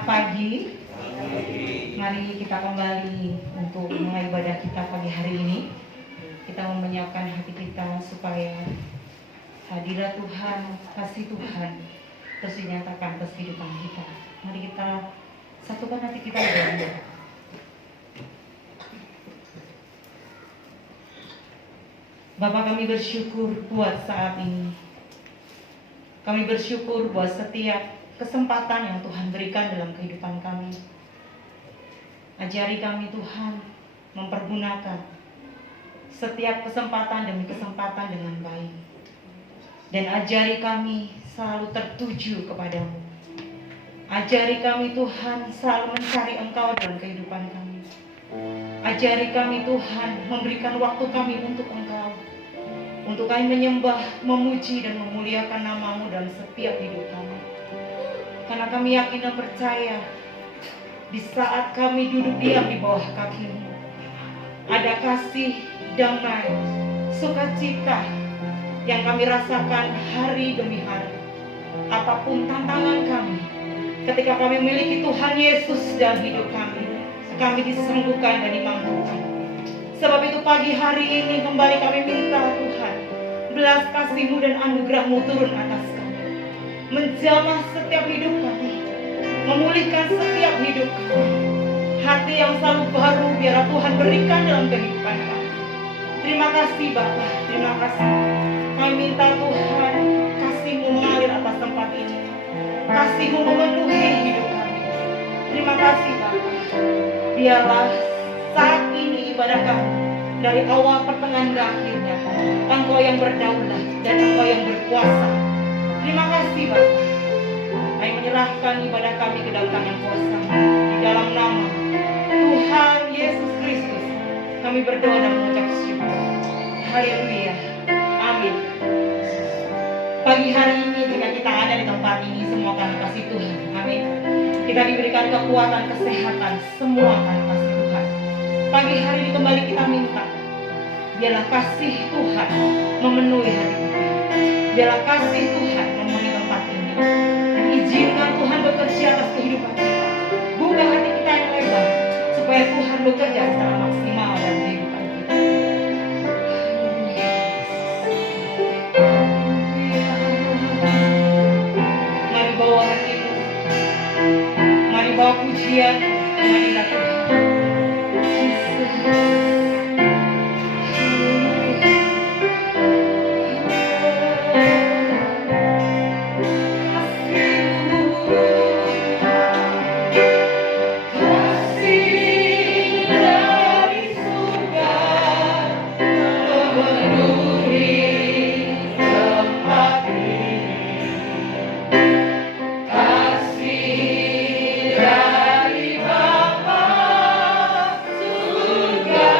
Selamat pagi. Mari kita kembali untuk mulai ibadah kita pagi hari ini. Kita mau menyiapkan hati kita supaya hadirat Tuhan, kasih Tuhan terus dinyatakan atas kehidupan kita. Mari kita satukan hati kita berdoa. Bapa, kami bersyukur buat saat ini. Kami bersyukur buat setiap kesempatan yang Tuhan berikan dalam kehidupan kami. Ajari kami Tuhan mempergunakan setiap kesempatan demi kesempatan dengan baik. Dan ajari kami selalu tertuju kepadamu. Ajari kami Tuhan selalu mencari Engkau dalam kehidupan kami. Ajari kami Tuhan memberikan waktu kami untuk Engkau. Untuk kami menyembah, memuji dan memuliakan nama-Mu dalam setiap hidup kami. Karena kami yakin dan percaya di saat kami duduk diam di bawah kaki-Mu, ada kasih, damai, sukacita yang kami rasakan hari demi hari. Apapun tantangan kami, ketika kami memiliki Tuhan Yesus dalam hidup kami disembuhkan dan dimampukan. Sebab itu pagi hari ini kembali kami minta Tuhan, belas kasih-Mu dan anugerah-Mu turun atas kami. Menjamah setiap hidup kami, memulihkan setiap hidup kami. Hati yang selalu baru biarlah Tuhan berikan dalam kehidupan kami. Terima kasih Bapa, terima kasih. Kami minta Tuhan, kasih-Mu mengalir atas tempat ini. Kasih-Mu memenuhi hidup kami. Terima kasih Bapa. Biarlah saat ini ibadah kami dari awal pertengahan ke akhirnya Engkau yang berdaulat dan Engkau yang berkuasa. Terima kasih Bapak. Kami menyerahkan ibadah kami ke dalam tangan kuasa di dalam nama Tuhan Yesus Kristus. Kami berdoa dan mengucap syukur. Haleluya. Amin. Pagi hari ini ketika kita ada di tempat ini, semua karena kasih Tuhan. Amin. Kita diberikan kekuatan, kesehatan, semua karena kasih Tuhan. Pagi hari ini kembali kita minta, biarlah kasih Tuhan memenuhi hati kita. Biarlah kasih Tuhan memenuhi tempat ini. Dan izinkan Tuhan bekerja atas kehidupan kita. Buka hati kita yang lebar, supaya Tuhan bekerja secara maksimal dalam kehidupan kita. Mari bawa hatimu, mari bawa pujian, mari Tuhan. Dari Bapa surga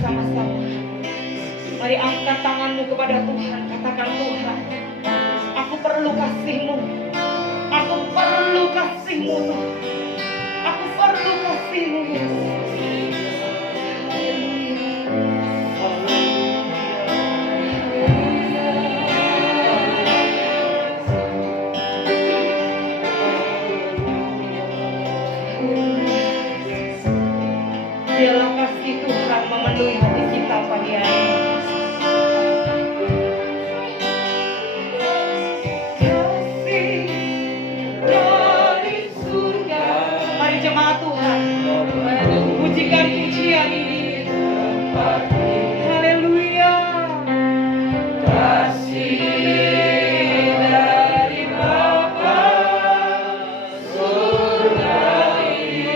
bersama-sama. Mari angkat tanganmu kepada Tuhan. Katakan, Tuhan, aku perlu kasih-Mu. Aku perlu kasih-Mu, Tuhan. Aku perlu kasih-Mu, Yesus. Biarlah kasih Tuhan memenuhi hati kita pagi hari ini. Kasih dari surga. Mari jemaat Tuhan, pujikan pujian ini. Haleluya. Kasih dari Bapa surga ini.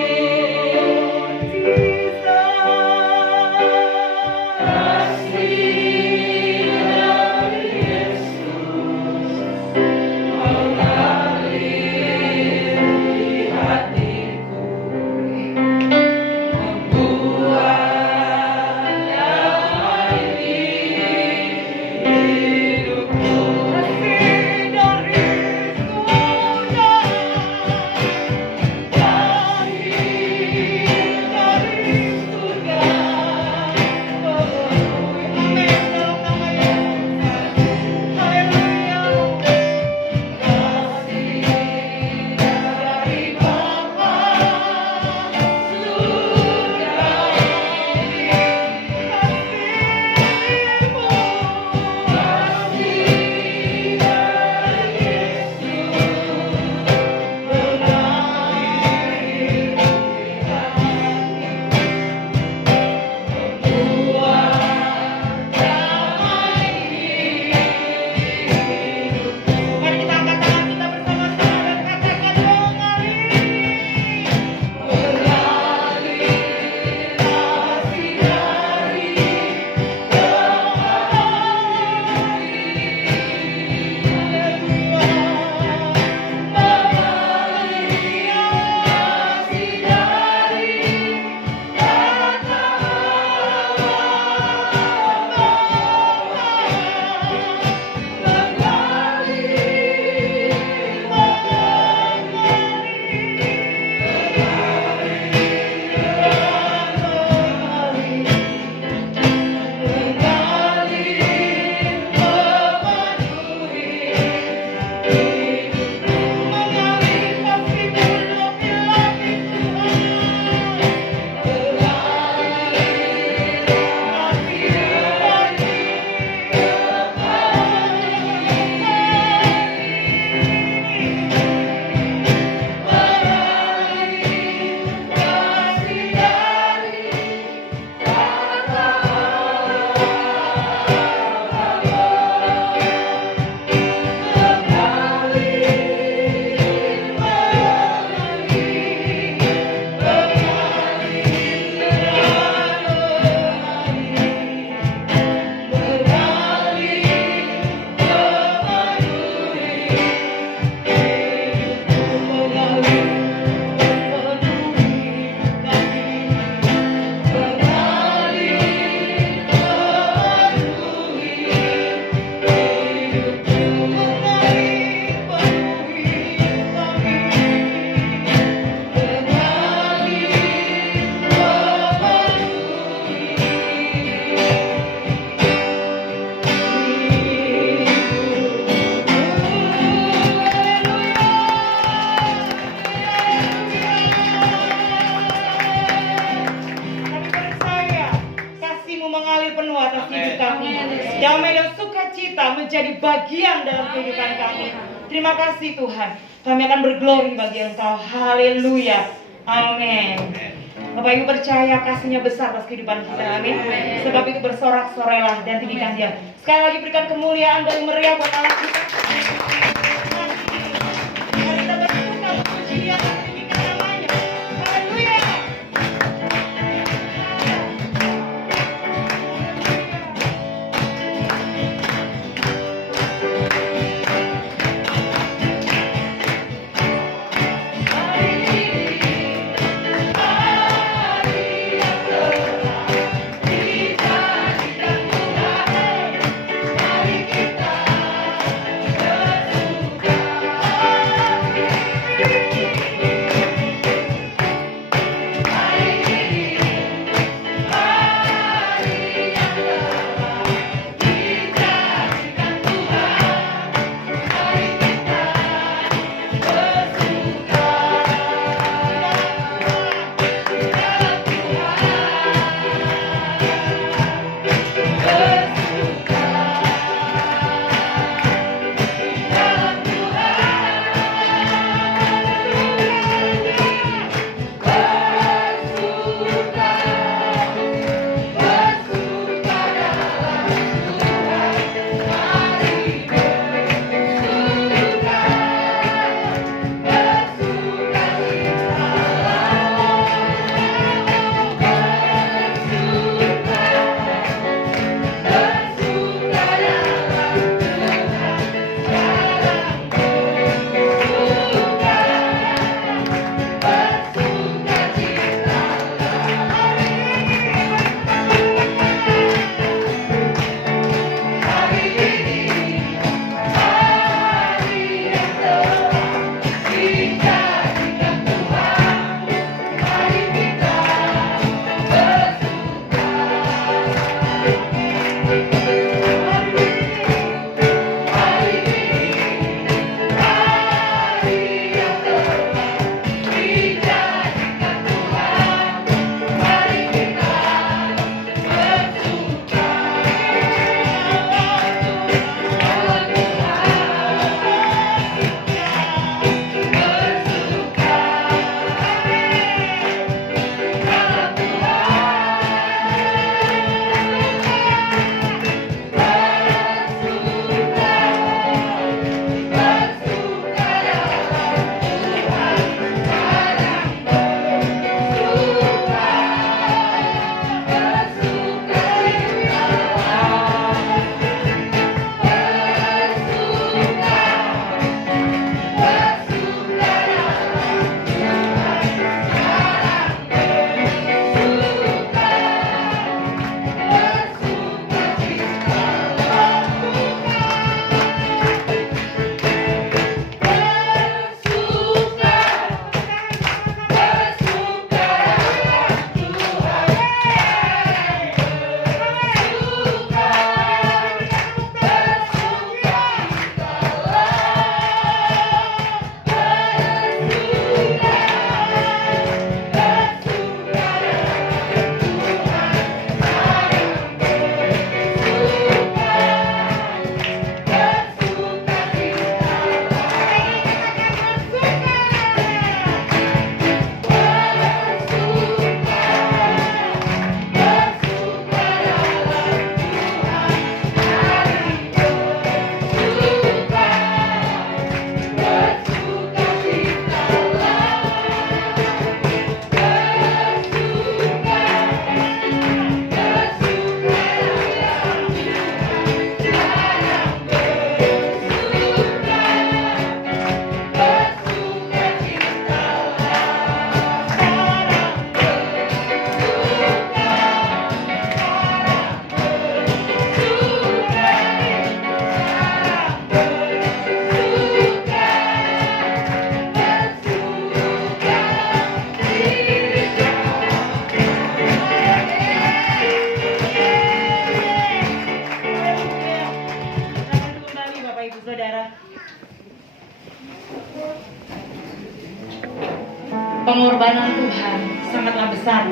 Damai dan sukacita menjadi bagian dalam kehidupan kami. Terima kasih Tuhan. Kami akan berglori bagi Engkau. Haleluya. Amin. Bapak Ibu percaya kasih-Nya besar atas kehidupan kita. Amin. Sebab itu bersorak-sorailah dan tinggikan Dia. Sekali lagi berikan kemuliaan dari meriah buat Allah kita. Mari kita bersuka memuji Dia dan tinggikan namanya. Haleluya. Hari yang telah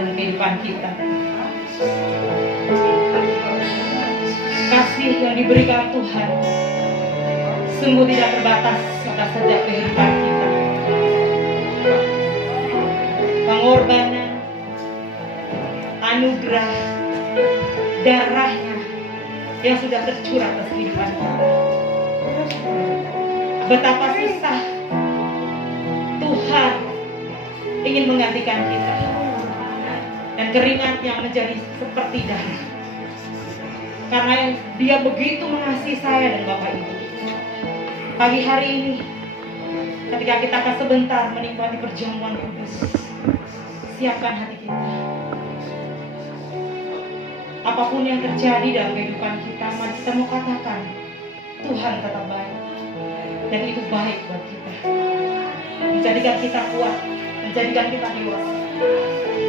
dalam kehidupan kita. Kasih yang diberikan Tuhan sungguh tidak terbatas atas setiap kehidupan kita. Pengorbanan, anugerah, darahnya yang sudah tercurah atas kehidupan kita. Betapa susah Tuhan ingin menggantikan kita, dan keringat yang menjadi seperti darah, karena Dia begitu mengasihi saya dan Bapak Ibu. Pagi hari ini, ketika kita akan sebentar menikmati perjamuan kudus, siapkan hati kita. Apapun yang terjadi dalam kehidupan kita, mari kita mau katakan, Tuhan tetap baik, dan itu baik buat kita. Menjadikan kita kuat, menjadikan kita dewasa,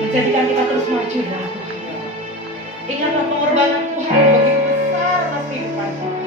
menjadikan kita terus maju dalam Tuhan. Ingatlah pengorbanan Tuhan yang begitu besar atas kehidupan kita.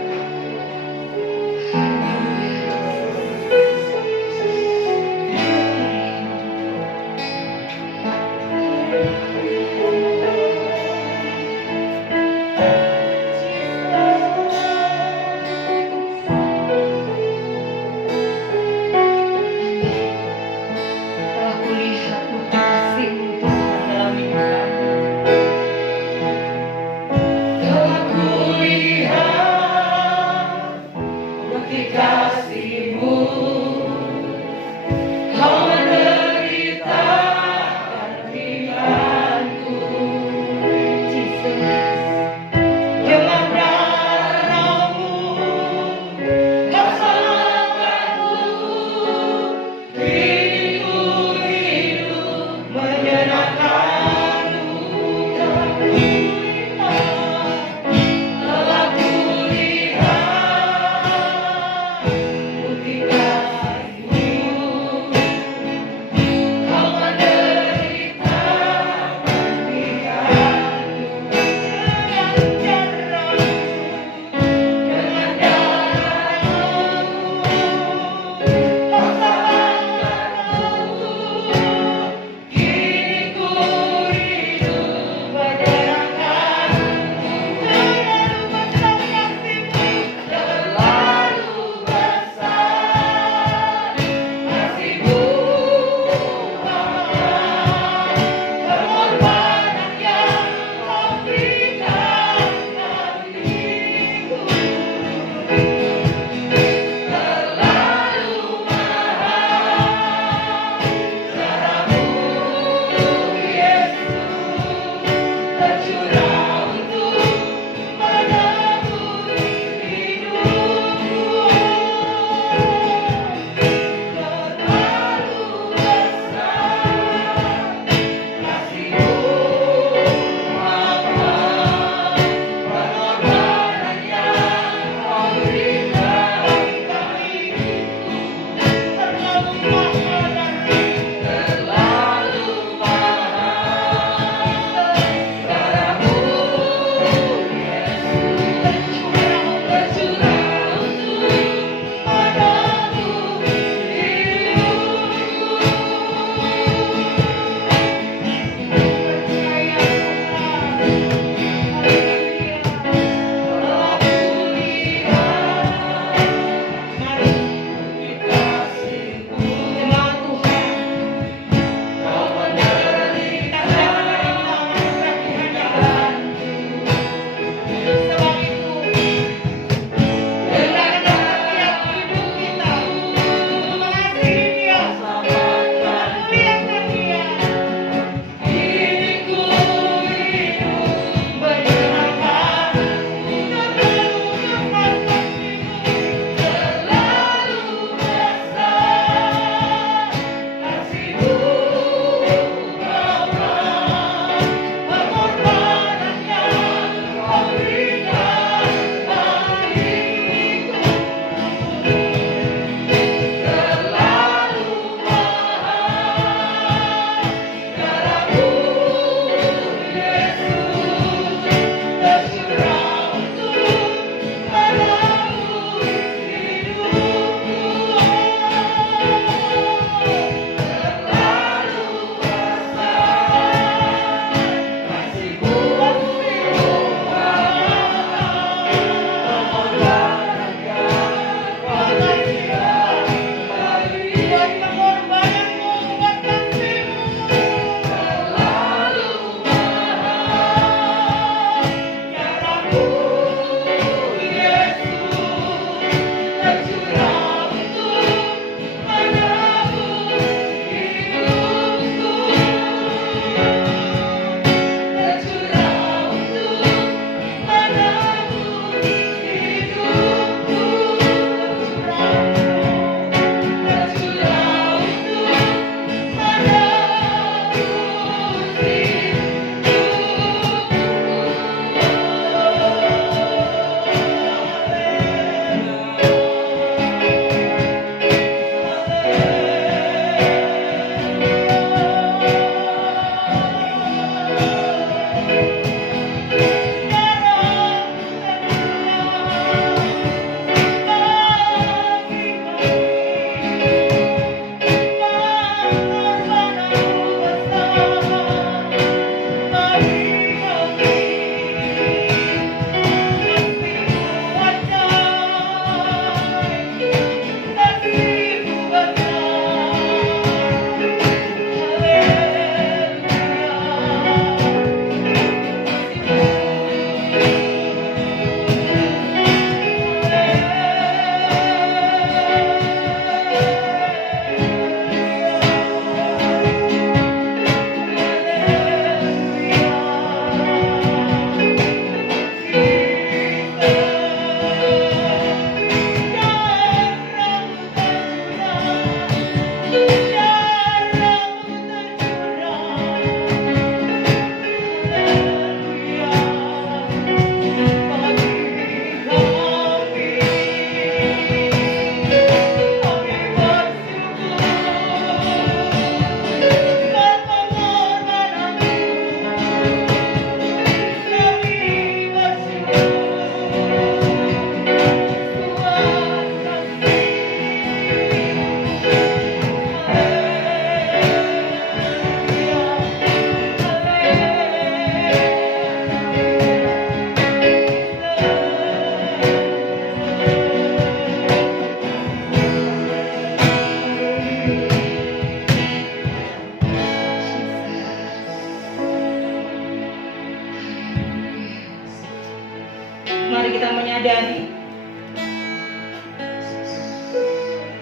Mari kita menyadari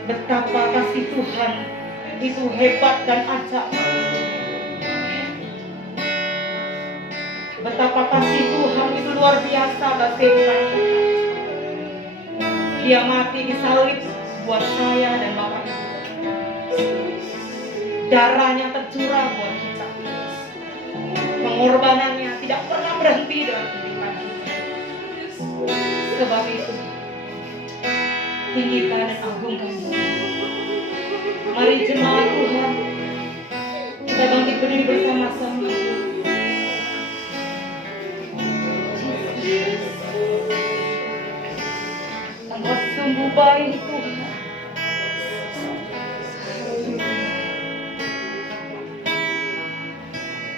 betapa kasih Tuhan itu hebat dan ajaib. Betapa kasih Tuhan itu luar biasa bagi kita. Dia mati di salib buat saya dan Bapak Ibu. Darahnya tercurah buat kita. Pengorbanannya tidak pernah berhenti dalam kehidupan kita. Sebab itu, tinggikan dan agungkan Dia. Mari jemaat Tuhan, kita bangkit berdiri bersama-sama. Engkau sungguh baik Tuhan.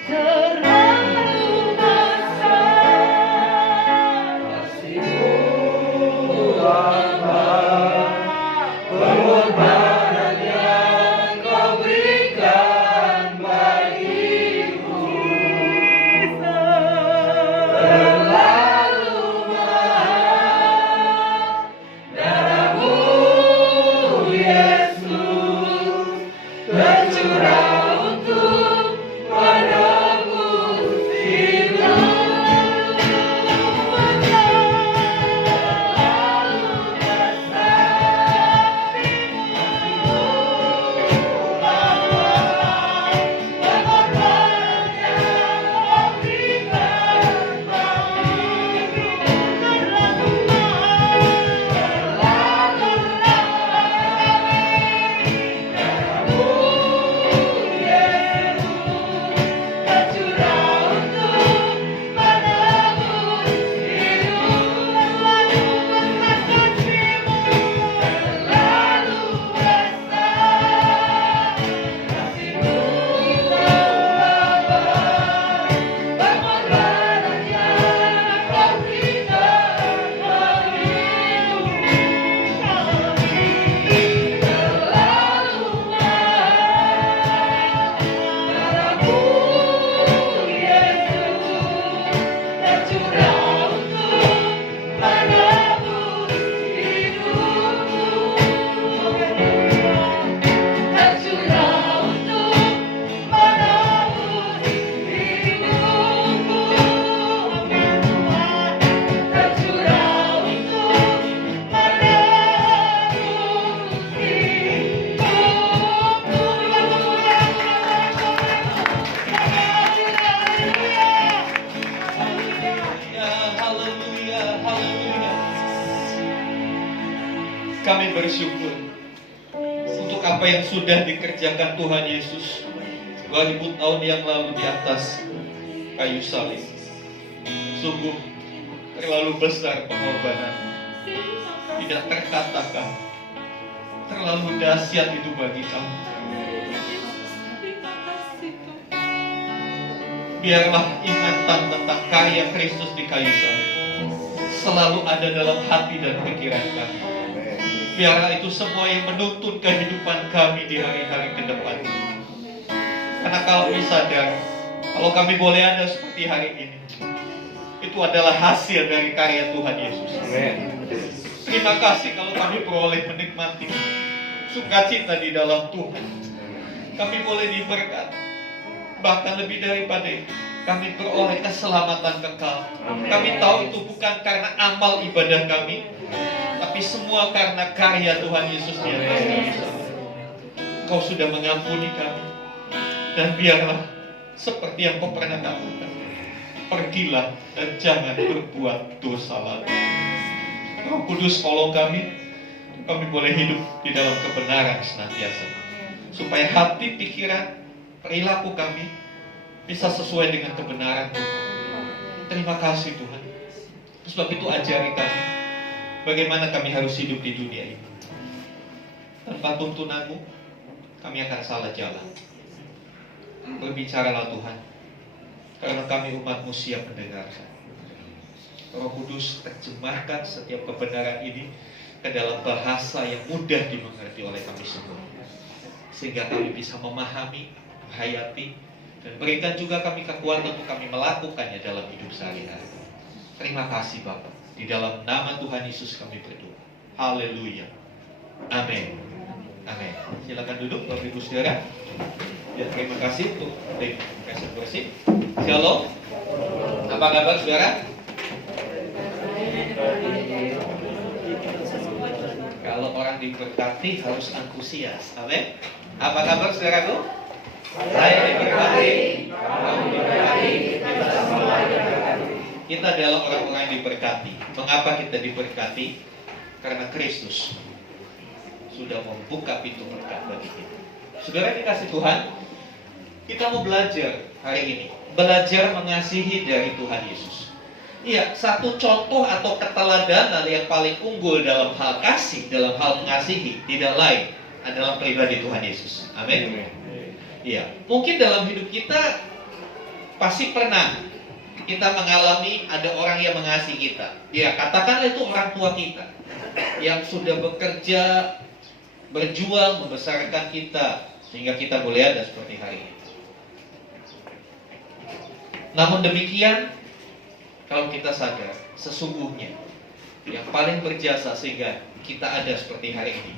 Terlalu besar kasih-Mu, pengorbanan yang Kau berikan bagiku. Terlalu mahal darah-Mu Haleluya. Kami bersyukur untuk apa yang sudah dikerjakan Tuhan Yesus 2000 tahun yang lalu di atas kayu salib. Sungguh terlalu besar pengorbanan, tidak terkatakan. Terlalu dahsyat itu bagi kami. Biarlah ingatan tentang karya Kristus di kayu salib selalu ada dalam hati dan pikiran kami. Biarlah itu semua yang menuntun kehidupan kami di hari-hari ke depan. Karena kami sadar, kalau kami boleh ada seperti hari ini, itu adalah hasil dari karya Tuhan Yesus. Terima kasih kalau kami beroleh menikmati sukacita di dalam Tuhan. Kami boleh diberkati. Bahkan lebih daripada itu, kami beroleh keselamatan kekal. Kami tahu itu bukan karena amal ibadah kami, tapi semua karena karya Tuhan Yesus di atas kayu salib. Kau sudah mengampuni kami. Dan biarlah seperti yang kau pernah katakan, pergilah dan jangan berbuat dosa lagi. Roh Kudus tolong kami boleh hidup di dalam kebenaran senantiasa, supaya hati, pikiran, perilaku kami bisa sesuai dengan kebenaran Tuhan. Terima kasih Tuhan. Sebab itu ajari kami bagaimana kami harus hidup di dunia ini. Tanpa tuntunanmu, kami akan salah jalan. Berbicaralah Tuhan, karena kami umat-Mu siap mendengarkan. Roh Kudus, terjemahkan setiap kebenaran ini ke dalam bahasa yang mudah dimengerti oleh kami semua, sehingga kami bisa memahami, menghayati, dan berikan juga kami kekuatan untuk kami melakukannya dalam hidup sehari-hari. Terima kasih Bapa. Di dalam nama Tuhan Yesus kami berdoa. Haleluya. Amin. Amin. Silakan duduk Bapak Ibu Saudara. Ya, terima kasih untuk tim kasih bersih. Shalom. Apa kabar saudara? Kalau orang diberkati harus antusias. Amin. Apa kabar saudaraku? Saya diberkati. Kamu diberkati. Kita semua diberkati. Kita adalah orang-orang yang diberkati. Mengapa kita diberkati? Karena Kristus sudah membuka pintu berkat bagi kita. Saudara dikasih Tuhan, kita mau belajar hari ini, belajar mengasihi dari Tuhan Yesus. Iya, satu contoh atau keteladanan yang paling unggul dalam hal kasih, dalam hal mengasihi, tidak lain adalah pribadi Tuhan Yesus. Amin. Iya, mungkin dalam hidup kita pasti pernah kita mengalami ada orang yang mengasihi kita. Ya, katakanlah itu orang tua kita yang sudah bekerja, berjuang membesarkan kita sehingga kita boleh ada seperti hari ini. Namun demikian, kalau kita sadar sesungguhnya yang paling berjasa sehingga kita ada seperti hari ini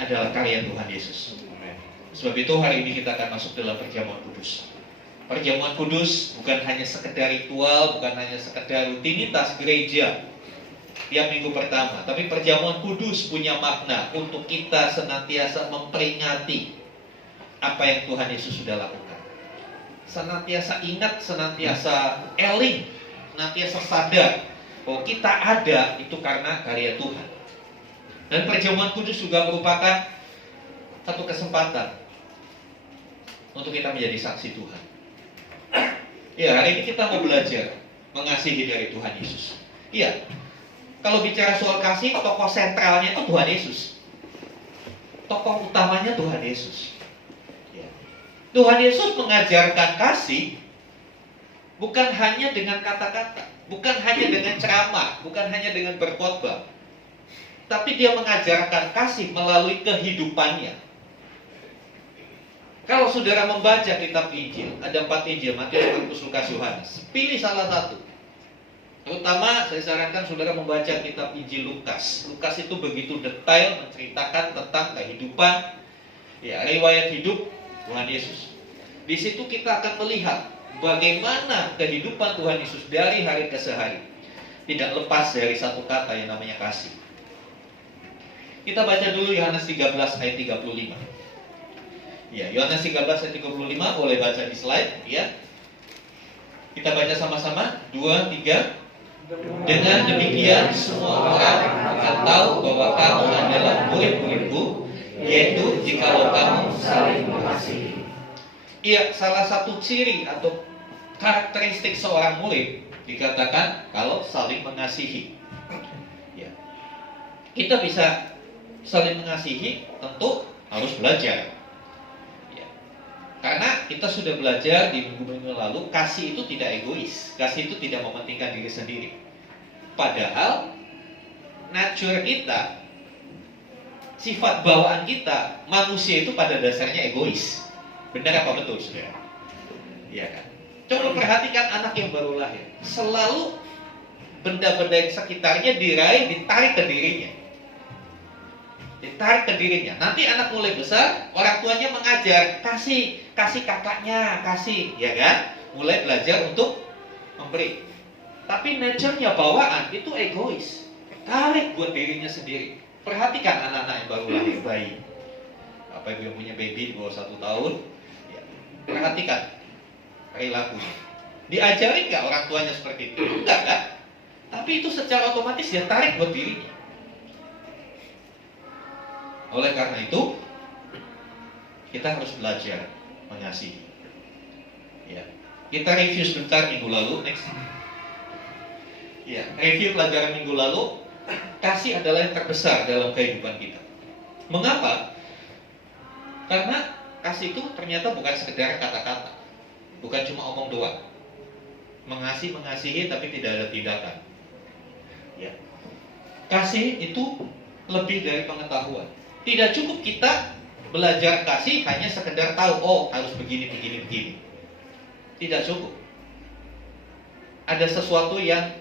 adalah karya Tuhan Yesus. Sebab itu hari ini kita akan masuk dalam perjamuan kudus. Perjamuan kudus bukan hanya sekedar ritual, bukan hanya sekedar rutinitas gereja tiap minggu pertama, tapi perjamuan kudus punya makna untuk kita senantiasa memperingati apa yang Tuhan Yesus sudah lakukan. Senantiasa ingat, senantiasa eling, senantiasa sadar bahwa kita ada itu karena karya Tuhan. Dan perjamuan kudus juga merupakan satu kesempatan untuk kita menjadi saksi Tuhan. Ya, hari ini kita mau belajar mengasihi dari Tuhan Yesus. Iya, kalau bicara soal kasih, tokoh sentralnya itu Tuhan Yesus. Tokoh utamanya Tuhan Yesus. Tuhan Yesus mengajarkan kasih bukan hanya dengan kata-kata, bukan hanya dengan ceramah, bukan hanya dengan berkhotbah, tapi dia mengajarkan kasih melalui kehidupannya. Kalau saudara membaca kitab Injil, ada 4 Injil, Matius, Markus, Lukas, Yohanes. Pilih salah satu. Terutama saya sarankan saudara membaca kitab Injil Lukas. Lukas itu begitu detail menceritakan tentang kehidupan, ya, riwayat hidup Tuhan Yesus. Di situ kita akan melihat bagaimana kehidupan Tuhan Yesus dari hari ke hari tidak lepas dari satu kata yang namanya kasih. Kita baca dulu Yohanes 13 ayat 35. Ya, Yohanes 13 ayat 35 boleh baca di slide, ya. Kita baca sama-sama, 2, 3. Dengan demikian semua orang akan tahu bahwa kamu adalah murid-muridku, yaitu jikalau kamu saling mengasihi. Iya, salah satu ciri atau karakteristik seorang murid dikatakan kalau saling mengasihi. Ya. Kita bisa saling mengasihi, tentu harus belajar. Ya. Karena kita sudah belajar di minggu-minggu lalu, kasih itu tidak egois, kasih itu tidak mementingkan diri sendiri. Padahal nature kita, sifat bawaan kita, manusia itu pada dasarnya egois. Benar apa betul, saudara? Iya kan? Coba perhatikan anak yang baru lahir. Selalu benda-benda yang sekitarnya diraih, ditarik ke dirinya. Ditarik ke dirinya. Nanti anak mulai besar, orang tuanya mengajar, kasih kakaknya, kasih, ya kan? Mulai belajar untuk memberi. Tapi nature-nya bawaan itu egois. Tarik buat dirinya sendiri. Perhatikan anak-anak yang baru lahir, bayi. Apa yang punya baby di bawah 1 tahun, ya. Perhatikan perilakunya. Diajari nggak orang tuanya seperti itu? Enggak kan? Tapi itu secara otomatis dia tarik buat dirinya. Oleh karena itu, kita harus belajar mengasihi. Ya. Kita review sebentar minggu lalu, next. Ya, review pelajaran minggu lalu, kasih adalah yang terbesar dalam kehidupan kita. Mengapa? Karena kasih itu ternyata bukan sekedar kata-kata, bukan cuma omong doang. Mengasihi tapi tidak ada tindakan. Ya. Kasih itu lebih dari pengetahuan. Tidak cukup kita belajar kasih hanya sekedar tahu, oh harus begini. Tidak cukup. Ada sesuatu yang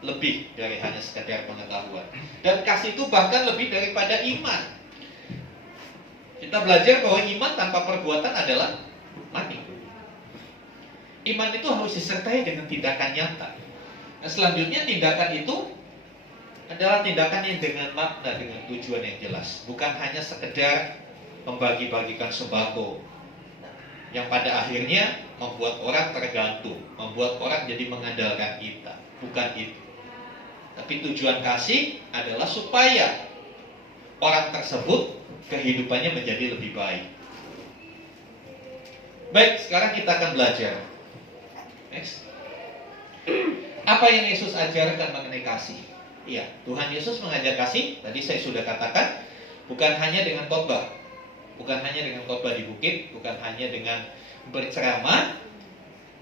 lebih dari hanya sekedar pengetahuan. Dan kasih itu bahkan lebih daripada iman. Kita belajar bahwa iman tanpa perbuatan adalah mati. Iman itu harus disertai dengan tindakan nyata. Nah, selanjutnya tindakan itu adalah tindakan yang dengan makna, dengan tujuan yang jelas. Bukan hanya sekedar membagi-bagikan sembako yang pada akhirnya membuat orang tergantung, membuat orang jadi mengandalkan kita. Bukan itu. Tapi tujuan kasih adalah supaya orang tersebut kehidupannya menjadi lebih baik. Baik, sekarang kita akan belajar. Next. Apa yang Yesus ajarkan mengenai kasih? Iya, Tuhan Yesus mengajar kasih. Tadi saya sudah katakan, bukan hanya dengan khotbah, bukan hanya dengan khotbah di bukit, bukan hanya dengan berceramah,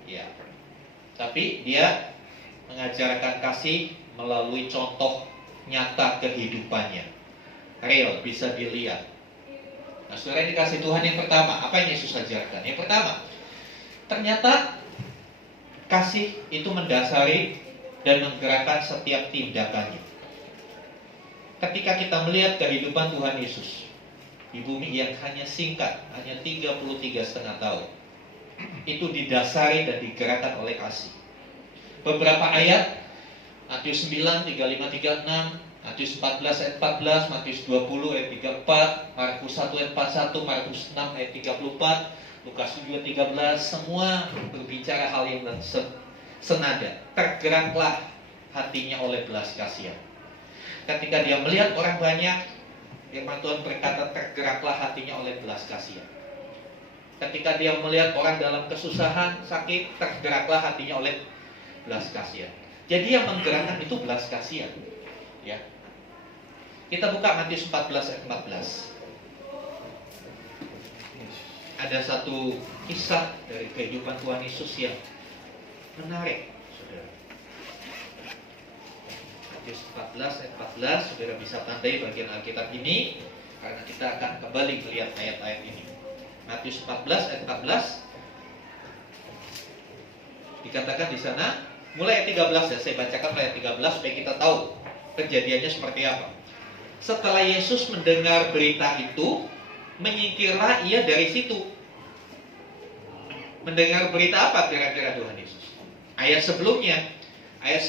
ya, tapi dia mengajarkan kasih melalui contoh nyata kehidupannya, real, bisa dilihat. Nah, saudara dikasih Tuhan yang pertama, apa yang Yesus ajarkan? Yang pertama, ternyata kasih itu mendasari dan menggerakkan setiap tindakannya. Ketika kita melihat kehidupan Tuhan Yesus di bumi yang hanya singkat, hanya 33,5 tahun, itu didasari dan digerakkan oleh kasih. Beberapa ayat, Matius 9, 35, 36, Matius 14 ayat 14, Matius 20 ayat 34, Markus 1 ayat 41, Markus 6 ayat 34, Lukas 7 ayat 13, semua berbicara hal yang senada. Tergeraklah hatinya oleh belas kasihan. Ketika dia melihat orang banyak, firman Tuhan berkata tergeraklah hatinya oleh belas kasihan. Ketika dia melihat orang dalam kesusahan, sakit, tergeraklah hatinya oleh belas kasihan. Jadi yang menggerakkan itu belas kasihan. Ya. Kita buka Matius 14 ayat 14. Ada satu kisah dari kehidupan Tuhan Yesus yang menarik, saudara. Matius 14 ayat 14, saudara bisa tandai bagian Alkitab ini, karena kita akan kembali melihat ayat-ayat ini. Matius 14 ayat 14 dikatakan di sana, mulai ayat 13 ya, saya bacakan ayat 13 supaya kita tahu kejadiannya seperti apa. Setelah Yesus mendengar berita itu, menyingkirlah ia dari situ. Mendengar berita apa kira-kira Tuhan Yesus? Ayat sebelumnya ayat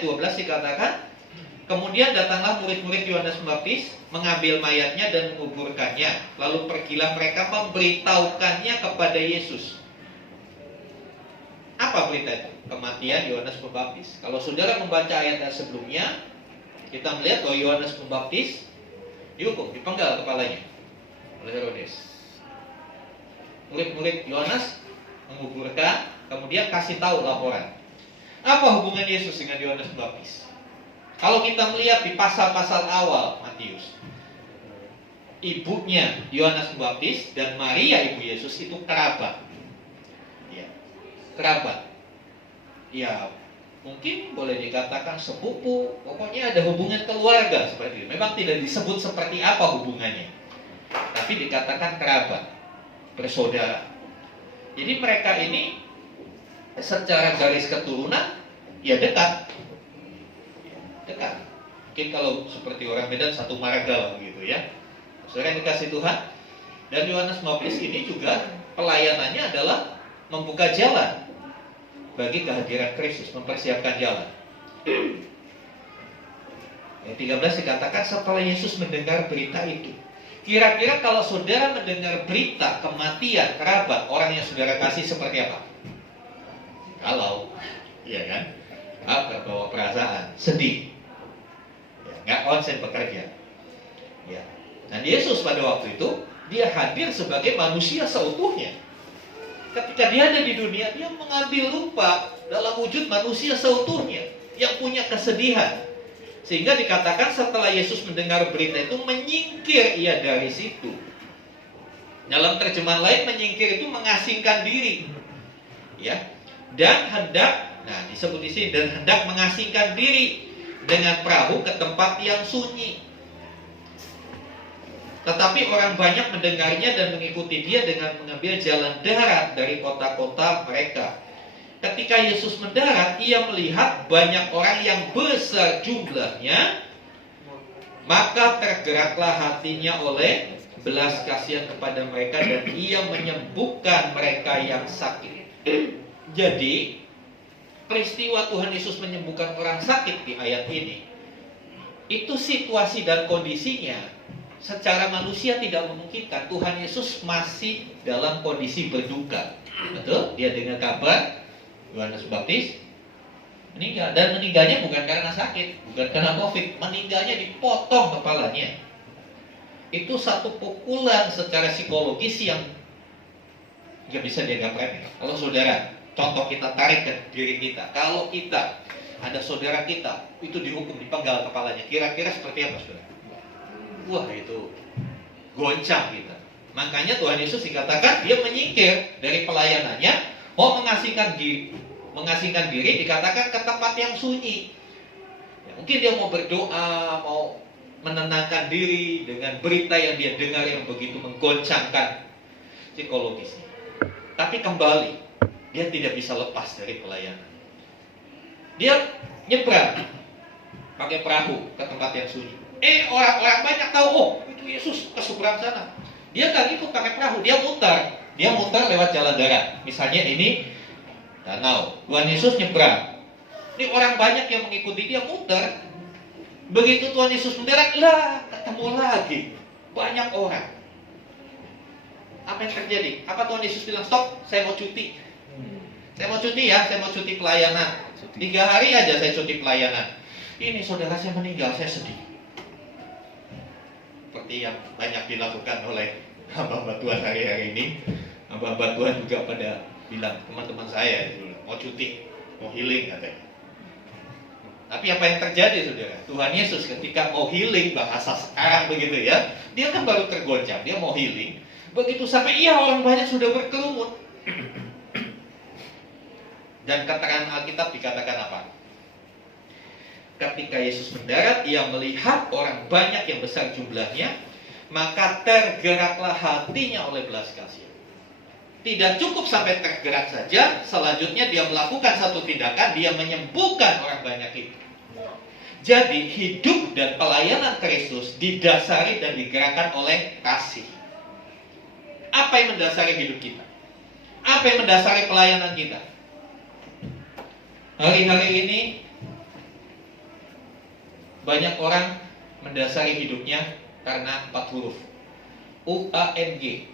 12 dikatakan, kemudian datanglah murid-murid Yohanes Pembaptis, mengambil mayatnya dan menguburkannya. Lalu pergilah mereka memberitahukannya kepada Yesus. Apa Apa berita itu? Kematian Yohanes Pembaptis. Kalau saudara membaca ayat sebelumnya, kita melihat bahwa Yohanes Pembaptis dihukum, dipenggal kepalanya oleh Herodes. Murid-murid Yohanes menguburkan, kemudian kasih tahu laporan. Apa hubungan Yesus dengan Yohanes Pembaptis? Kalau kita melihat di pasal-pasal awal Matius, ibunya Yohanes Pembaptis dan Maria ibu Yesus itu kerabat. Ya, kerabat. Ya, mungkin boleh dikatakan sepupu, pokoknya ada hubungan keluarga seperti itu. Memang tidak disebut seperti apa hubungannya, tapi dikatakan kerabat, bersaudara. Jadi mereka ini secara garis keturunan ya dekat. Dekat. Mungkin kalau seperti orang Medan satu marga lah begitu ya. Saudara yang dikasih Tuhan. Dan Yohanes Pembaptis ini juga pelayanannya adalah membuka jalan bagi kehadiran Kristus, mempersiapkan jalan. Yang 13 dikatakan setelah Yesus mendengar berita itu. Kira-kira kalau saudara mendengar berita kematian kerabat orang yang saudara kasih seperti apa? Kalau, iya kan? Terbawa perasaan, sedih, ya, nggak konsen bekerja. Ya. Dan Yesus pada waktu itu dia hadir sebagai manusia seutuhnya. Ketika dia ada di dunia, dia mengambil rupa dalam wujud manusia seutuhnya yang punya kesedihan. Sehingga dikatakan setelah Yesus mendengar berita itu, menyingkir ia dari situ. Dalam terjemahan lain, menyingkir itu mengasingkan diri. Ya. Dan hendak, nah disebut di sini, dan hendak mengasingkan diri dengan perahu ke tempat yang sunyi. Tetapi orang banyak mendengarnya dan mengikuti dia dengan mengambil jalan darat dari kota-kota mereka. Ketika Yesus mendarat, ia melihat banyak orang yang besar jumlahnya, maka tergeraklah hatinya oleh belas kasihan kepada mereka dan ia menyembuhkan mereka yang sakit. Jadi, peristiwa Tuhan Yesus menyembuhkan orang sakit di ayat ini, itu situasi dan kondisinya secara manusia tidak memungkinkan. Tuhan Yesus masih dalam kondisi berduka. Betul? Dia dengar kabar Yohanes Pembaptis meninggal, dan meninggalnya bukan karena sakit, bukan karena COVID, meninggalnya dipotong kepalanya. Itu satu pukulan secara psikologis yang nggak bisa dianggap remeh. Kalau saudara, contoh kita tarik ke diri kita, kalau kita ada saudara kita itu dihukum, dipenggal kepalanya, kira-kira seperti apa saudara? Wah, itu goncang kita. Makanya Tuhan Yesus dikatakan dia menyingkir dari pelayanannya, mau mengasingkan diri dikatakan ke tempat yang sunyi. Ya, mungkin dia mau berdoa, mau menenangkan diri dengan berita yang dia dengar yang begitu menggoncangkan psikologisnya. Tapi kembali, dia tidak bisa lepas dari pelayanan. Dia nyebrang pakai perahu ke tempat yang sunyi. Orang-orang banyak tahu, oh itu Yesus ke seberang sana. Dia nggak ikut pakai perahu, dia muter lewat jalan darat. Misalnya ini danau, Tuhan Yesus nyebrang. Ini orang banyak yang mengikuti dia, muter. Begitu Tuhan Yesus mendarat, lah ketemu lagi banyak orang. Apa yang terjadi? Apa Tuhan Yesus bilang, stop, saya mau cuti. Saya mau cuti ya, saya mau cuti pelayanan. 3 hari aja saya cuti pelayanan. Ini saudara saya meninggal, saya sedih. Seperti yang banyak dilakukan oleh hamba-hamba Tuhan hari-hari ini. Hamba-hamba Tuhan juga pada bilang, teman-teman saya mau cuti, mau healing katanya. Tapi apa yang terjadi saudara? Tuhan Yesus ketika mau healing, bahasa sekarang begitu ya, dia kan baru tergoncang, dia mau healing. Begitu sampai orang banyak sudah berkerumun. Dan keterangan Alkitab dikatakan apa? Ketika Yesus mendarat, ia melihat orang banyak yang besar jumlahnya, maka tergeraklah hatinya oleh belas kasihan. Tidak cukup sampai tergerak saja, selanjutnya dia melakukan satu tindakan, dia menyembuhkan orang banyak itu. Jadi hidup dan pelayanan Kristus didasari dan digerakkan oleh kasih. Apa yang mendasari hidup kita? Apa yang mendasari pelayanan kita? Hari-hari ini banyak orang mendasari hidupnya karena 4 huruf. UANG,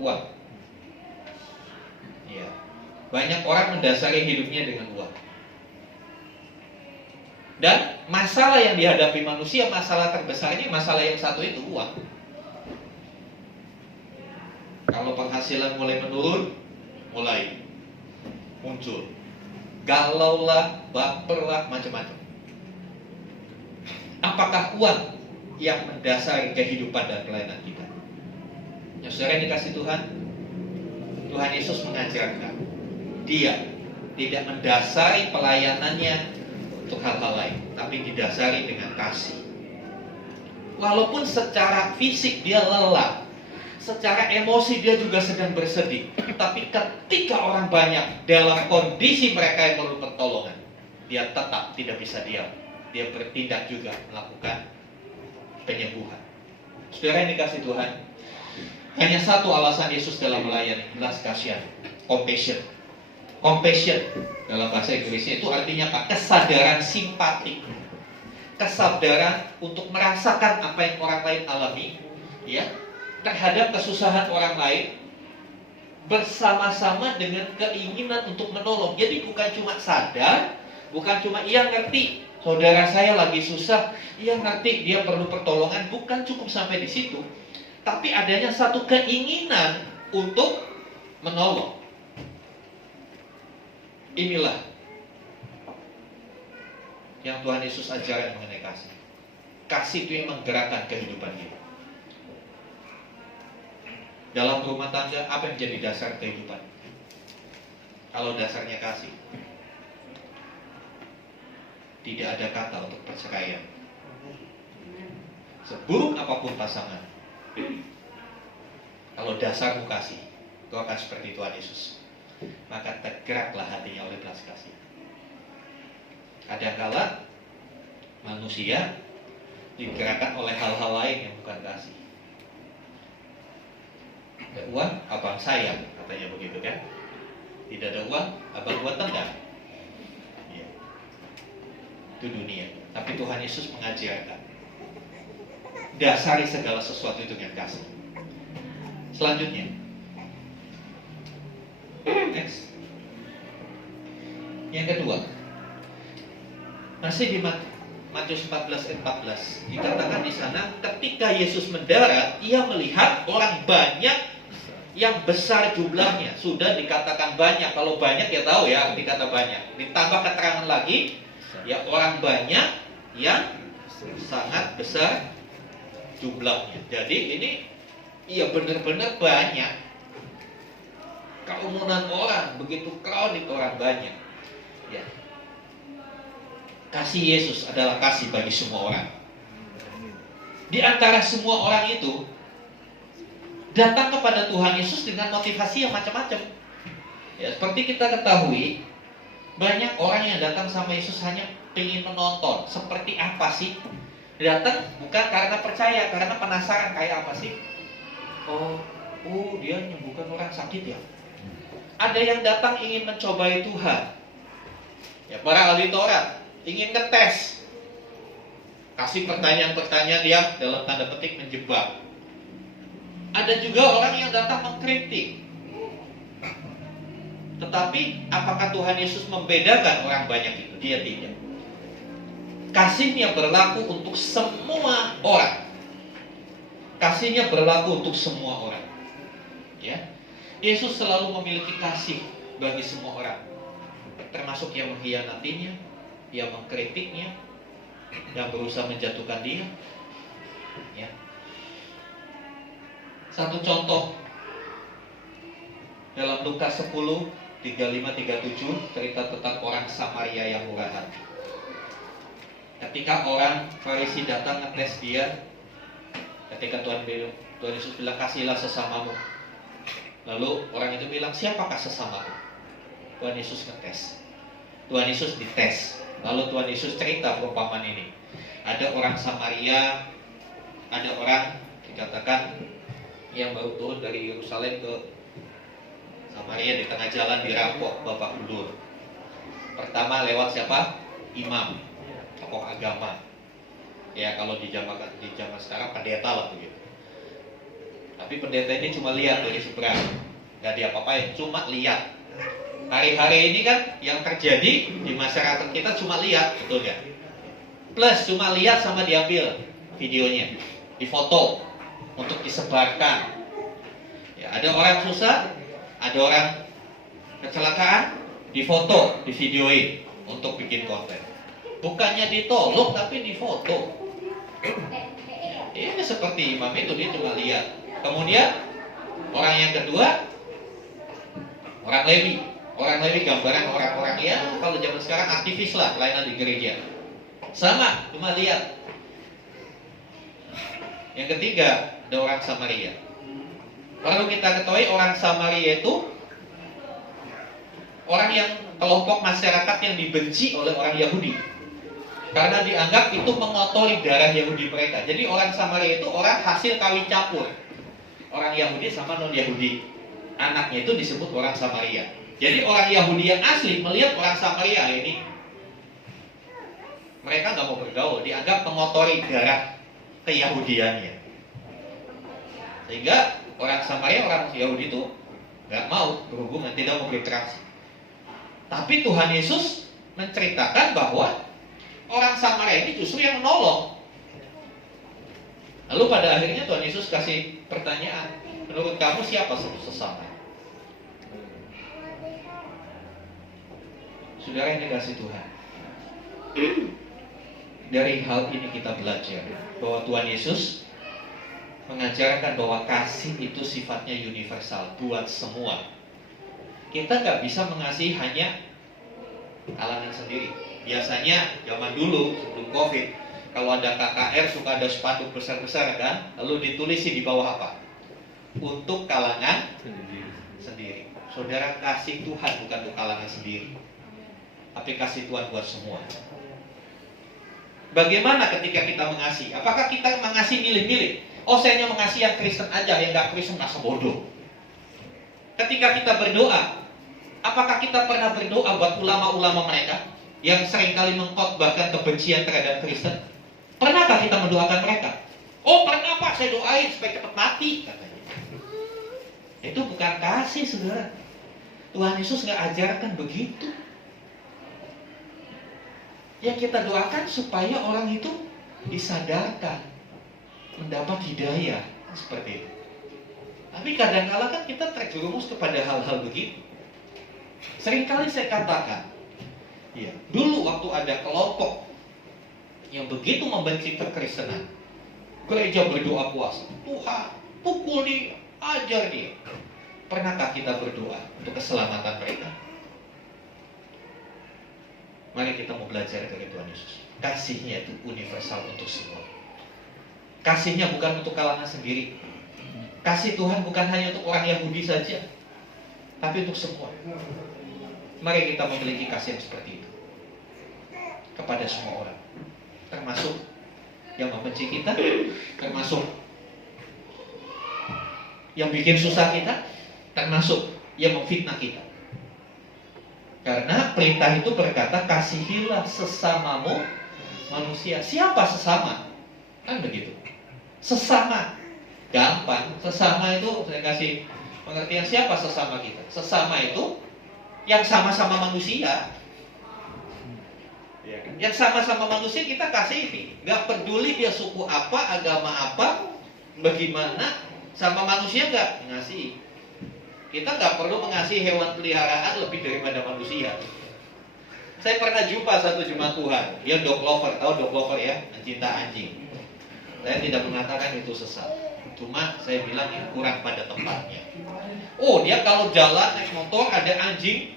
uang. Ya. Banyak orang mendasari hidupnya dengan uang. Dan masalah yang dihadapi manusia, masalah terbesarnya, masalah yang satu itu uang. Kalau penghasilan mulai menurun, mulai muncul galau lah, baper lah, macam-macam. Apakah uang yang mendasari kehidupan dan pelayanan kita? Ya, saudara yang dikasih Tuhan, Tuhan Yesus mengajarkan Dia tidak mendasari pelayanannya untuk hal-hal lain, tapi didasari dengan kasih. Walaupun secara fisik dia lelah, secara emosi dia juga sedang bersedih, tapi ketika orang banyak dalam kondisi mereka yang perlu pertolongan, dia tetap tidak bisa diam. Dia bertindak juga melakukan penyembuhan. Saudara yang dikasih Tuhan, hanya satu alasan Yesus dalam melayani, belas kasihan, compassion. Compassion dalam bahasa Inggrisnya itu artinya apa? Kesadaran simpati, kesadaran untuk merasakan apa yang orang lain alami, ya, terhadap kesusahan orang lain, bersama-sama dengan keinginan untuk menolong. Jadi bukan cuma sadar, bukan cuma iya ngerti saudara saya lagi susah, iya ngerti dia perlu pertolongan, bukan cukup sampai di situ, tapi adanya satu keinginan untuk menolong. Inilah yang Tuhan Yesus ajarkan mengenai kasih. Kasih itu yang menggerakkan kehidupan kita. Dalam rumah tangga, apa yang menjadi dasar kehidupan? Kalau dasarnya kasih, tidak ada kata untuk perceraian. Seburuk apapun pasangan, kalau dasarmu kasih, itu akan seperti Tuhan Yesus. Maka tergeraklah hatinya oleh belas kasih. Kadang-kala manusia digerakkan oleh hal-hal lain yang bukan kasih. Ada uang, abang sayang, katanya begitu kan? Tidak ada uang, abang buat tendang. Ya. Itu dunia. Tapi Tuhan Yesus mengajarkan, dasari segala sesuatu itu dengan kasih. Selanjutnya, next. Yang kedua, masih di Matius 14 ayat 14 dikatakan di sana, ketika Yesus mendarat, ia melihat orang banyak yang besar jumlahnya. Sudah dikatakan banyak. Kalau banyak ya tahu ya arti kata banyak. Ditambah keterangan lagi, ya orang banyak yang sangat besar jumlahnya. Jadi ini ya benar-benar banyak. Kerumunan orang, begitu crowded orang banyak. Ya. Kasih Yesus adalah kasih bagi semua orang. Di antara semua orang itu datang kepada Tuhan Yesus dengan motivasi yang macam-macam. Ya, seperti kita ketahui, banyak orang yang datang sama Yesus hanya ingin menonton. Seperti apa sih? Datang bukan karena percaya, karena penasaran kayak apa sih? Oh, dia menyembuhkan orang sakit ya. Ada yang datang ingin mencobai Tuhan. Ya, para ahli Taurat ingin ngetes. Kasih pertanyaan-pertanyaan yang dalam tanda petik menjebak. Ada juga orang yang datang mengkritik. Tetapi apakah Tuhan Yesus membedakan orang banyak itu? Dia tidak. Kasihnya berlaku untuk semua orang. Kasihnya berlaku untuk semua orang. Ya. Yesus selalu memiliki kasih bagi semua orang. Termasuk yang mengkhianatinya, yang mengkritiknya, yang berusaha menjatuhkan dia. Ya. Satu contoh dalam Lukas 10 35-37 cerita tentang orang Samaria yang murah hati. Ketika orang Farisi datang ngetes dia, ketika Tuhan Yesus bilang kasihlah sesamamu, lalu orang itu bilang siapakah sesamamu? Tuhan Yesus ngetes, Tuhan Yesus dites. Lalu Tuhan Yesus cerita perumpamaan ini. Ada orang Samaria, ada orang dikatakan yang baru turun dari Yerusalem ke Samaria, di tengah jalan dirampok babak belur. Pertama lewat siapa? Imam, tokoh agama. Ya kalau di zaman sekarang pendeta lah begitu. Tapi pendeta ini cuma lihat dari seberang, nggak diapa-apain, cuma lihat. Hari-hari ini kan yang terjadi di masyarakat kita cuma lihat, betul ya? Plus cuma lihat sama diambil videonya, difoto untuk disebarkan. Ya, ada orang susah, ada orang kecelakaan, difoto, divideoin untuk bikin konten. Bukannya ditolong tapi difoto. Ini seperti imam itu, dia cuma lihat. Kemudian orang yang kedua, orang Lewi. Orang Lewi gambaran orang-orang ya kalau zaman sekarang aktivis lah, pelayanan di gereja. Sama, cuma lihat. Yang ketiga, ada orang Samaria. Perlu kita ketahui orang Samaria itu orang yang kelompok masyarakat yang dibenci oleh orang Yahudi. Karena dianggap itu mengotori darah Yahudi mereka. Jadi orang Samaria itu orang hasil kawin campur. Orang Yahudi sama non-Yahudi. Anaknya itu disebut orang Samaria. Jadi orang Yahudi yang asli melihat orang Samaria ini, mereka nggak mau bergaul, dianggap mengotori darah keyahudiannya. Sehingga orang Samaria, orang Yahudi itu nggak mau berhubungan, tidak mau berinteraksi. Tapi Tuhan Yesus menceritakan bahwa orang Samaria ini justru yang menolong. Lalu pada akhirnya Tuhan Yesus kasih pertanyaan, menurut kamu siapa sesama? Saudara yang dikasih Tuhan, dari hal ini kita belajar bahwa Tuhan Yesus mengajarkan bahwa kasih itu sifatnya universal buat semua. Kita nggak bisa mengasihi hanya kalangan sendiri. Biasanya zaman dulu sebelum COVID, kalau ada KKR suka ada spanduk besar-besar kan, lalu ditulisin di bawah apa? Untuk kalangan sendiri. Saudara, kasih Tuhan bukan untuk kalangan sendiri, tapi kasih Tuhan buat semua. Bagaimana ketika kita mengasihi? Apakah kita mengasihi milih-milih? Oh, saya hanya mengasihi yang Kristen aja, yang gak Kristen masa bodoh. Ketika kita berdoa, apakah kita pernah berdoa buat ulama-ulama mereka yang seringkali mengkhotbahkan kebencian terhadap Kristen? Pernahkah kita mendoakan mereka? Oh, pernah Pak, saya doain supaya cepat mati, katanya. Itu bukan kasih, saudara. Tuhan Yesus gak ajarkan begitu. Yang kita doakan supaya orang itu disadarkan, mendapat hidayah, seperti itu. Tapi kadang-kala kan kita terjerumus kepada hal-hal begitu. Seringkali saya katakan, ya, dulu waktu ada kelompok yang begitu membenci kekristenan, gereja berdoa puasa, Tuhan pukul dia, ajar dia. Pernahkah kita berdoa untuk keselamatan mereka? Mari kita mau belajar dari Tuhan Yesus. Kasihnya itu universal untuk semua. Kasihnya bukan untuk kalangan sendiri. Kasih Tuhan bukan hanya untuk orang Yahudi saja, tapi untuk semua. Mari kita memiliki kasih yang seperti itu kepada semua orang, termasuk yang membenci kita, termasuk yang bikin susah kita, termasuk yang memfitnah kita. Karena perintah itu berkata, kasihilah sesamamu manusia. Siapa sesama? Kan begitu. Sesama, gampang. Sesama itu saya kasih pengertian, siapa sesama kita? Sesama itu yang sama-sama manusia. Yang sama-sama manusia kita kasihi. Gak peduli dia suku apa, agama apa, bagaimana, sama manusia gak mengasihi. Kita nggak perlu mengasihi hewan peliharaan lebih daripada manusia. Saya pernah jumpa satu jemaat Tuhan, dia dog lover, tahu dog lover ya, pencinta anjing. Saya tidak mengatakan itu sesat, cuma saya bilang ini kurang pada tempatnya. Oh, dia kalau jalan naik motor ada anjing,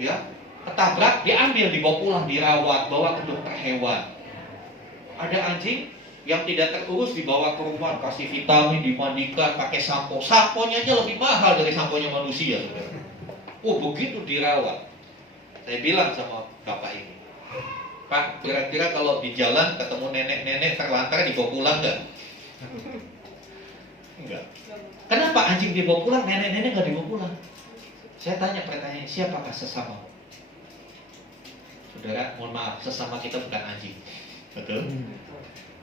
ya ketabrak, diambil, dibawa pulang, dirawat, bawa ke dokter hewan. Ada anjing yang tidak terurus dibawa ke rumah, kasih vitamin, dimandikan, pakai sampo. Samponya aja lebih mahal dari samponya manusia, saudara. Oh, begitu dirawat. Saya bilang sama bapak ini, Pak, kira-kira kalau di jalan ketemu nenek-nenek terlantar dibawa pulang nggak? Enggak. Kenapa anjing dibawa pulang, nenek-nenek nggak dibawa pulang? Saya tanya pertanyaan, siapakah sesama? Saudara, mohon maaf, sesama kita bukan anjing. Betul?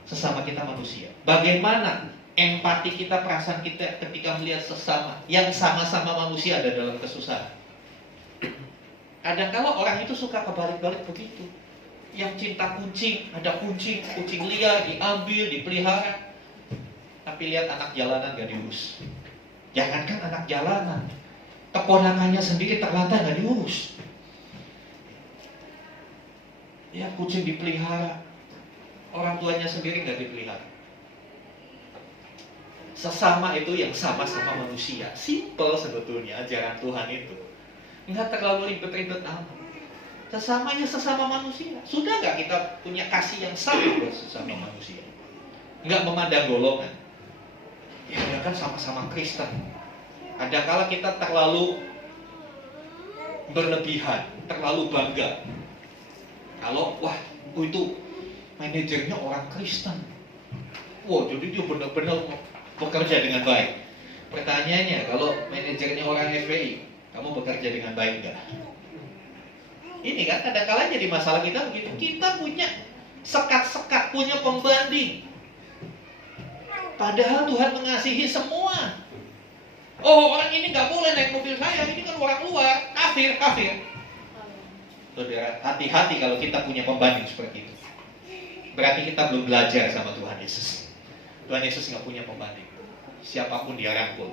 Sesama kita manusia. Bagaimana empati kita, perasaan kita ketika melihat sesama yang sama-sama manusia ada dalam kesusahan? Kadang-kala orang itu suka kebalik-balik begitu. Yang cinta kucing, ada kucing liar diambil, dipelihara. Tapi lihat anak jalanan gak diurus. Jangankan anak jalanan, keponakannya sendiri terlantar gak diurus. Ya, kucing dipelihara, orang tuanya sendiri gak dipelihara. Sesama itu yang sama-sama manusia. Simple sebetulnya ajaran Tuhan itu. Nggak terlalu ribet-ribet amat. Sesamanya sesama manusia. Sudah nggak kita punya kasih yang sama buat sesama manusia? Nggak memandang golongan. Ya kan sama-sama Kristen. Kadang-kala kita terlalu berlebihan, terlalu bangga. Kalau itu manajernya orang Kristen. Wah, jadi dia benar-benar bekerja dengan baik. Pertanyaannya, kalau manajernya orang FPI, kamu bekerja dengan baik enggak? Ini kan kadang-kala jadi masalah kita begitu. Kita punya sekat-sekat, punya pembanding. Padahal Tuhan mengasihi semua. Oh, orang ini nggak boleh naik mobil saya, ini kan orang luar, kafir. Saudara, hati-hati kalau kita punya pembanding seperti itu. Berarti kita belum belajar sama Tuhan Yesus. Tuhan Yesus nggak punya pembanding. Siapapun dia rangkul.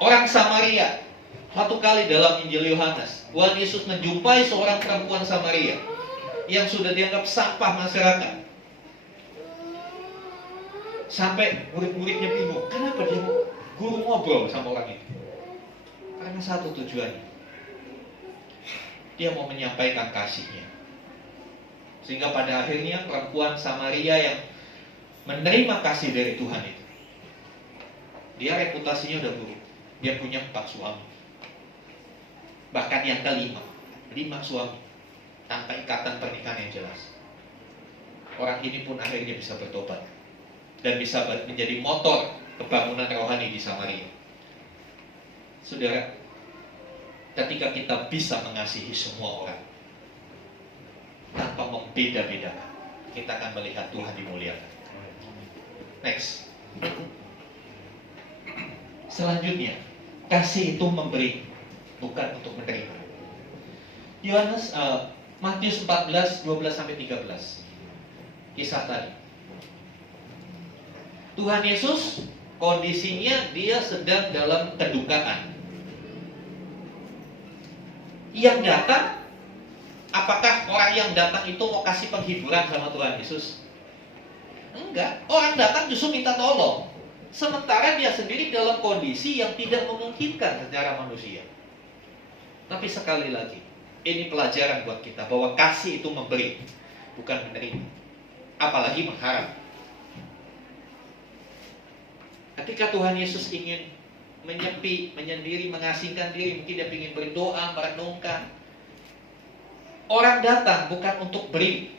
Orang Samaria, satu kali dalam Injil Yohanes, Tuhan Yesus menjumpai seorang perempuan Samaria yang sudah dianggap sampah masyarakat. Sampai murid-muridnya bingung, kenapa dia guru ngobrol sama orang itu? Karena satu tujuannya, dia mau menyampaikan kasihnya. Sehingga pada akhirnya perempuan Samaria yang menerima kasih dari Tuhan itu, dia reputasinya udah buruk. Dia punya 4 suami. Bahkan yang kelima, 5 suami tanpa ikatan pernikahan yang jelas. Orang ini pun akhirnya bisa bertobat dan bisa menjadi motor kebangunan rohani di Samaria. Saudara, ketika kita bisa mengasihi semua orang tanpa membeda-bedakan, kita akan melihat Tuhan dimuliakan. Next. Selanjutnya, kasih itu memberi, bukan untuk menerima. Matius 14, 12-13. Kisah tadi. Tuhan Yesus kondisinya dia sedang dalam kedukaan. Yang datang, apakah orang yang datang itu mau kasih penghiburan sama Tuhan Yesus? Enggak, orang datang justru minta tolong. Sementara dia sendiri dalam kondisi yang tidak memungkinkan secara manusia. Tapi sekali lagi, ini pelajaran buat kita bahwa kasih itu memberi, bukan menerima. Apalagi mengharap. Ketika Tuhan Yesus ingin menyepi, menyendiri, mengasingkan diri, mungkin dia ingin berdoa, merenungkan. Orang datang bukan untuk beri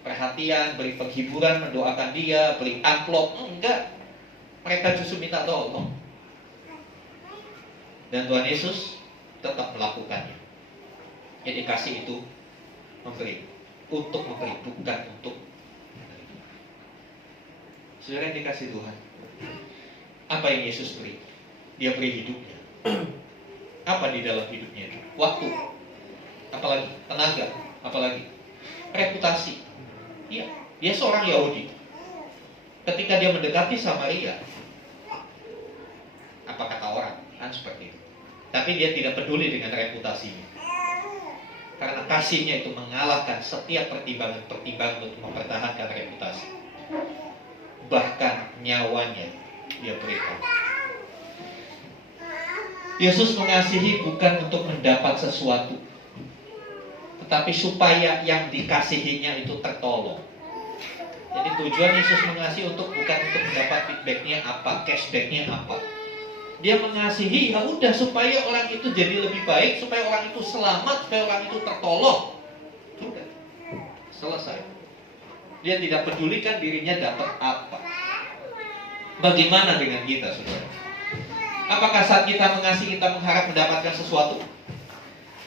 perhatian, beri penghiburan, mendoakan dia, beri amplop, enggak. Mereka justru minta tolong. Dan Tuhan Yesus tetap melakukannya. Jadi kasih itu memberi, untuk memberi, bukan untuk menerima. Saudara yang dikasih Tuhan, apa yang Yesus beri? Dia beri hidupnya. Apa di dalam hidupnya itu? Waktu. Apalagi tenaga. Apalagi reputasi. Iya, dia seorang Yahudi. Ketika dia mendekati Samaria, apa kata orang? Kan seperti itu. Tapi dia tidak peduli dengan reputasinya. Karena kasihnya itu mengalahkan setiap pertimbangan untuk mempertahankan reputasi. Bahkan nyawanya dia berikan. Yesus mengasihi bukan untuk mendapat sesuatu, tetapi supaya yang dikasihinya itu tertolong. Jadi tujuan Yesus mengasihi bukan untuk mendapat feedbacknya apa, cashbacknya apa. Dia mengasihi ya udah supaya orang itu jadi lebih baik, supaya orang itu selamat, supaya orang itu tertolong. Sudah, selesai. Dia tidak pedulikan dirinya dapat apa. Bagaimana dengan kita, saudara? Apakah saat kita mengasihi kita mengharap mendapatkan sesuatu?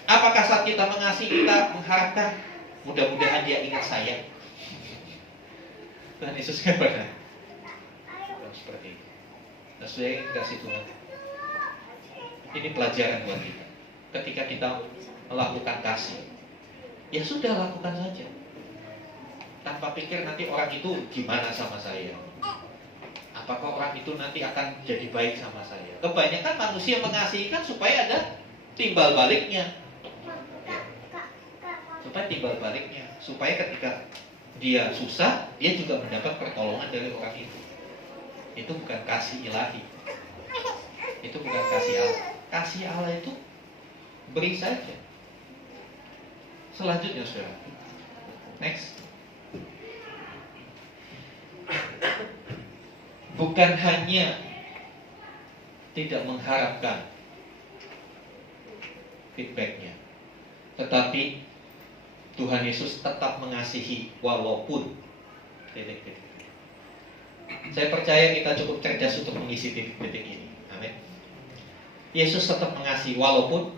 Apakah saat kita mengasihi kita mengharapkan mudah-mudahan dia ingat saya? Tuhan Yesus kan pernah seperti itu. Nah, saya kasih Tuhan. Ini pelajaran buat kita. Ketika kita melakukan kasih, ya sudah lakukan saja. Tanpa pikir nanti orang itu gimana sama saya. Apakah orang itu nanti akan jadi baik sama saya. Kebanyakan manusia mengasihi kan supaya ada timbal baliknya. Supaya timbal baliknya. Supaya ketika dia susah, dia juga mendapat pertolongan dari orang itu. Itu bukan kasih ilahi. Itu bukan kasih Allah. Kasih Allah itu beri saja. Selanjutnya saudara. Next. Bukan hanya tidak mengharapkan feedbacknya, tetapi Tuhan Yesus tetap mengasihi walaupun titik-titik. Saya percaya kita cukup cerdas untuk mengisi titik-titik ini. Amin. Yesus tetap mengasihi walaupun,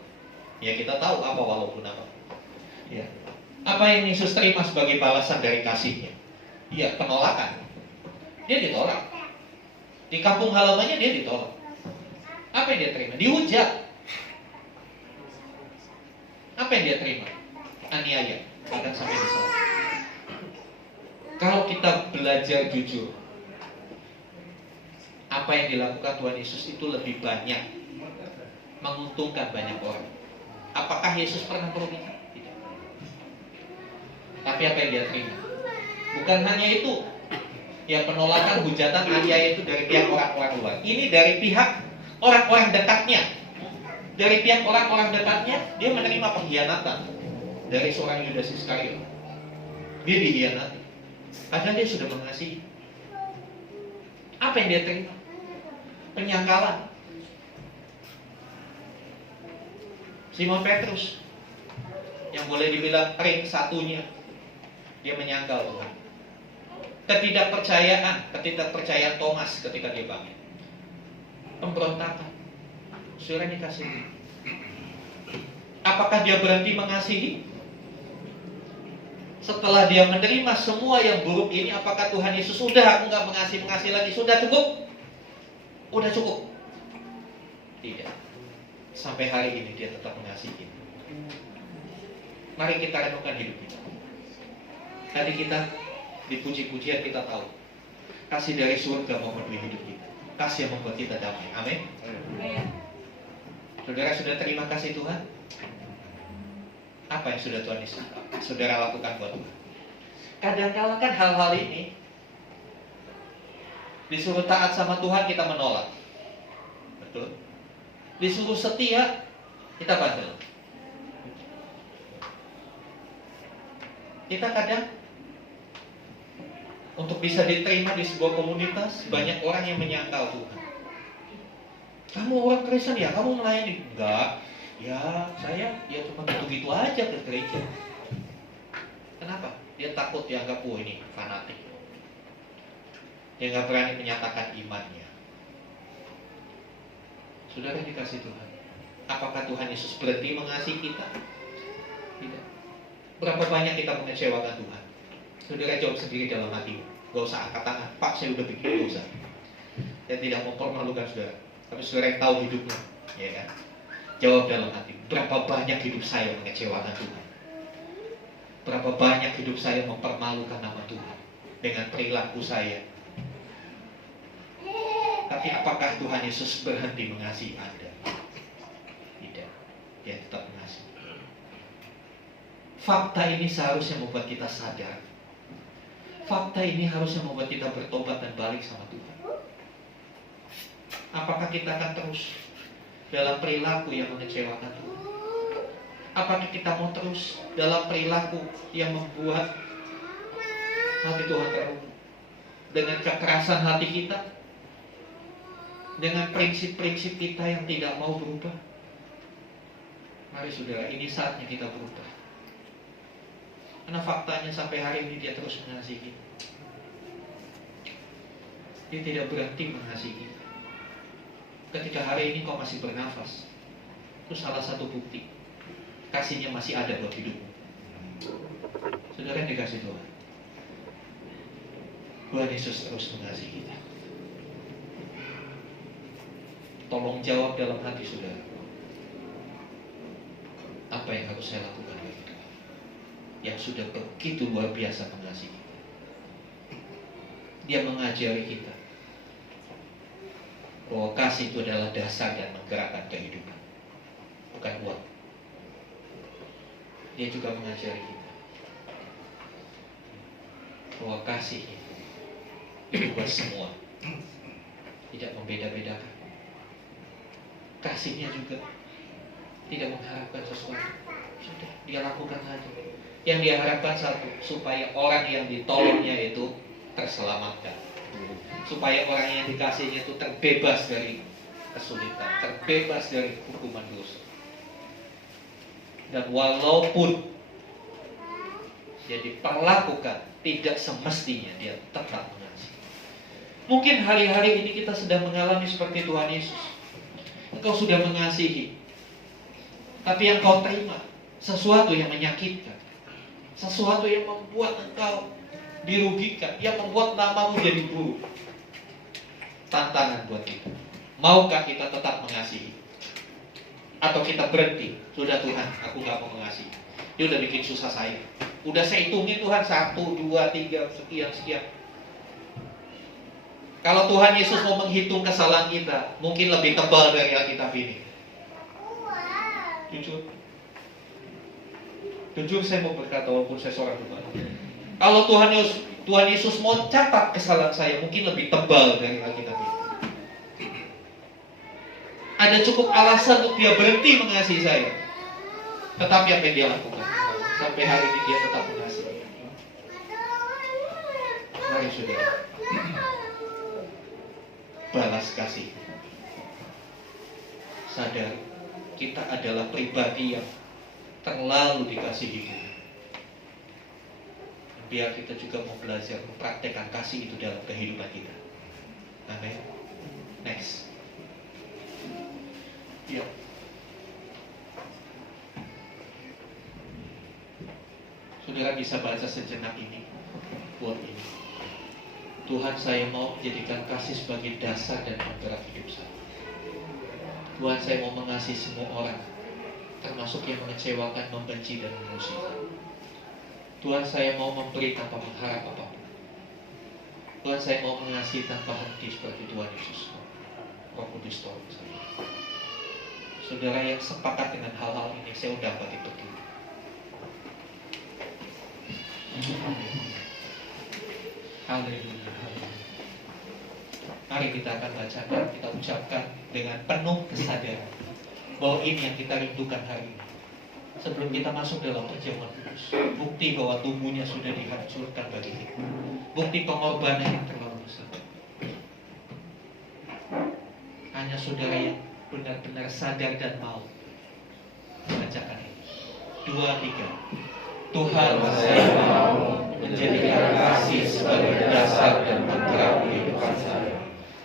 ya kita tahu apa walaupun apa. Ya. Apa yang Yesus terima sebagai balasan dari kasihnya? Ya, penolakan. Dia ditolak. Di kampung halamannya dia ditolak. Apa yang dia terima? Dihujat. Apa yang dia terima? Aniaya, bahkan sampai disalib. Kalau kita belajar jujur, apa yang dilakukan Tuhan Yesus itu lebih banyak menguntungkan banyak orang. Apakah Yesus pernah merugi? Tidak. Tapi apa yang dia terima? Bukan hanya itu. Ya, penolakan, hujatan, aniaya itu dari pihak orang-orang luar. Ini dari pihak orang-orang dekatnya. Dari pihak orang-orang dekatnya, dia menerima pengkhianatan dari seorang Yudas Iskariot. Dia dikhianati. Padahal dia sudah mengasihi. Apa yang dia terima? Penyangkalan. Simon Petrus, yang boleh dibilang ring satunya, dia menyangkal Tuhan. Ketidakpercayaan Thomas ketika dia bangun. Pemberontakan. Saudara dikasihi. Apakah dia berhenti mengasihi? Setelah dia menerima semua yang buruk ini, apakah Tuhan Yesus sudah aku nggak mengasihi lagi, sudah cukup? Udah cukup? Tidak. Sampai hari ini dia tetap mengasihi. Mari kita renungkan hidup kita. Tadi kita dipuji-pujian, kita tahu kasih dari surga memenuhi hidup kita. Kasih yang membuat kita damai. Amin. Saudara sudah terima kasih Tuhan? Apa yang sudah Tuhan Yesus saudara lakukan buat Tuhan? Kadang-kadang kan hal-hal ini disuruh taat sama Tuhan kita menolak. Betul? Disuruh setia kita bandel. Kita kadang untuk bisa diterima di sebuah komunitas, banyak orang yang menyangkal Tuhan. Kamu orang Kristen ya, kamu melayani? Enggak. Ya, saya ya cuma gitu-gitu aja ke gereja. Kenapa? Dia takut dianggap, ini fanatik. Dia nggak berani menyatakan imannya. Saudara dikasih Tuhan. Apakah Tuhan Yesus berhenti mengasihi kita? Tidak. Berapa banyak kita mengecewakan Tuhan? Saudara jawab sendiri dalam hati. Gak usah angkat tangan. Pak, saya udah bikin dosa. Saya tidak mempermalukan saudara. Tapi saudara yang tahu hidupnya, ya kan? Jawab dalam hati. Berapa banyak hidup saya mengecewakan Tuhan? Berapa banyak hidup saya mempermalukan nama Tuhan dengan perilaku saya? Tapi apakah Tuhan Yesus berhenti mengasihi Anda? Tidak. Dia tetap mengasihi. Fakta ini seharusnya membuat kita sadar. Fakta ini harusnya membuat kita bertobat dan balik sama Tuhan. Apakah kita akan terus dalam perilaku yang mengecewakan Tuhan? Apakah kita mau terus dalam perilaku yang membuat hati Tuhan terluka? Dengan kekerasan hati kita? Dengan prinsip-prinsip kita yang tidak mau berubah? Mari saudara, ini saatnya kita berubah. Karena faktanya sampai hari ini dia terus mengasihi kita. Dia tidak berhenti mengasihi kita. Ketika hari ini kau masih bernafas, itu salah satu bukti kasihnya masih ada buat hidupmu. Saudara yang dikasih Tuhan, Tuhan Yesus terus mengasihi kita. Tolong jawab dalam hati saudara. apa yang harus saya lakukan bagi Tuhan yang sudah begitu luar biasa mengasihi kita. Dia mengajari kita bahwa kasih itu adalah dasar yang menggerakkan kehidupan, bukan uang. Dia juga mengajari kita bahwa kasih itu buat semua, tidak membeda-bedakan. Kasihnya juga tidak mengharapkan sesuatu, sudah dia lakukan saja. Yang dia harapkan satu, supaya orang yang ditolongnya itu terselamatkan, supaya orang yang dikasihnya itu terbebas dari kesulitan, terbebas dari hukuman dosa. Dan walaupun dia diperlakukan tidak semestinya, dia tetap mengasihi. Mungkin hari-hari ini kita sedang mengalami seperti Tuhan Yesus. Engkau sudah mengasihi, tapi yang kau terima sesuatu yang menyakitkan, sesuatu yang membuat engkau dirugikan, yang membuat namamu jadi buruk. Tantangan buat kita. Maukah kita tetap mengasihi? Atau kita berhenti? Sudah Tuhan, aku gak mau mengasihi. Dia udah bikin susah saya. Udah saya hitungin Tuhan, 1, 2, 3, sekian. Kalau Tuhan Yesus mau menghitung kesalahan kita, mungkin lebih tebal dari Alkitab ini. Jujur saya mau berkata, walaupun saya seorang Tuhan, kalau Tuhan Yesus mau catat kesalahan saya, mungkin lebih tebal dari Alkitab ini. Ada cukup alasan untuk dia berhenti mengasihi saya, tetapi apa yang dia lakukan? Sampai hari ini dia tetap mengasihi. Mari saudara, balas kasih. Sadar, kita adalah pribadi yang terlalu dikasihi Tuhan. Biar kita juga mau belajar mempraktekkan kasih itu dalam kehidupan kita. Amin. Next. Ya. Saudara bisa baca sejenak ini, buat ini. Tuhan, saya mau menjadikan kasih sebagai dasar dan penggerak hidup saya. Tuhan, saya mau mengasihi semua orang, termasuk yang mengecewakan, membenci, dan memusuhi. Tuhan, saya mau memberi tanpa mengharap apapun. Tuhan, saya mau mengasihi tanpa henti seperti Tuhan Yesus. Roh Kudus tolong saya. Saudara yang sepakat dengan hal-hal ini, saya undang bagi berdiri. Haleluya. Mari kita akan bacakan, kita ucapkan dengan penuh kesadaran bahwa ini yang kita rindukan hari ini. Sebelum kita masuk dalam perjamuan kudus, bukti bahwa tubuhnya sudah dihancurkan bagi kita, bukti pengorbanan yang terlalu besar. Hanya saudara yang benar-benar sadar dan mau bacakan ini. 2, 3. Tuhan, saya mau menjadikan kasih sebagai dasar dan penggerak kehidupan saya.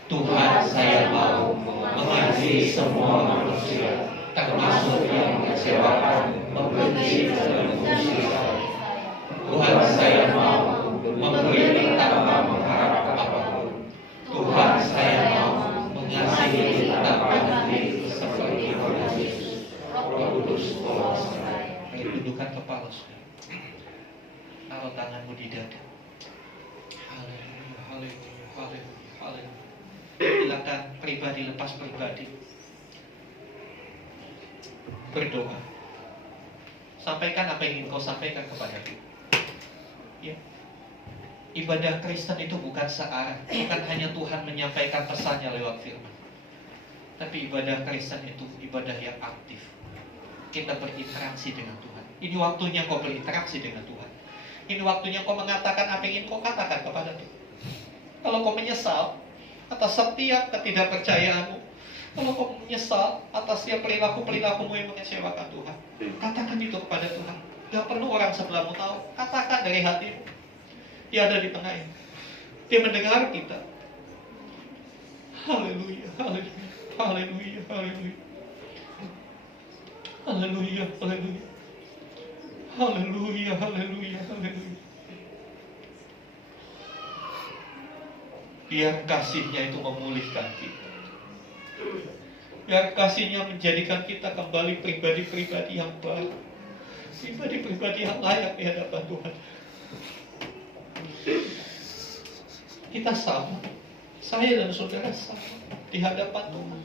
Tuhan, saya mau mengasihi semua manusia, termasuk yang mengecewakan, membenci, dan memusuhi saya. Tuhan, saya mau memberi tanpa mengharap apapun. Tuhan, saya mau mengasihi tanpa henti seperti Tuhan Yesus. Roh Kudus tolong saya. Tundukkan kepala saudara. Taruh tanganmu di dada. Haleluya, haleluya, haleluya, haleluya. Silakan pribadi lepas pribadi. Berdoa. Sampaikan apa yang ingin kau sampaikan kepada Tuhan. Ya. Ibadah Kristen itu bukan searah, bukan hanya Tuhan menyampaikan pesannya lewat firman. Tapi ibadah Kristen itu ibadah yang aktif. Kita berinteraksi dengan Tuhan. Ini waktunya kau berinteraksi dengan Tuhan. Ini waktunya kau mengatakan apa yang ingin kau katakan kepada Tuhan. Kalau kau menyesal atas setiap ketidakpercayaanmu, kalau kau menyesal atas setiap perilaku-perilakumu yang mengecewakan Tuhan, katakan itu kepada Tuhan. Gak perlu orang sebelahmu tahu. Katakan dari hatimu. Dia ada di tengah ini. Dia mendengar kita. Haleluya, haleluya, haleluya, haleluya. Haleluya, haleluya. Haleluya, haleluya, haleluya. Biar kasihnya itu memulihkan kita. Biar kasihnya menjadikan kita kembali pribadi-pribadi yang baru. pribadi-pribadi yang layak di hadapan Tuhan. Kita sama, saya dan saudara sama di hadapan Tuhan.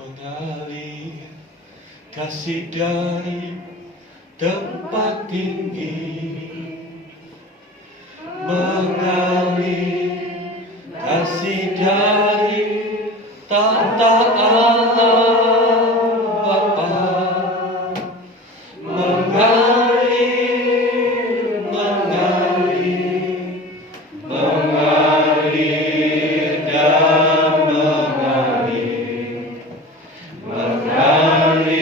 Mengalir kasih dari tempat tinggi, mengalir kasih dari tata Allah Bapa, mengalir, mengalir, mengalir dan mengalir, mengalir,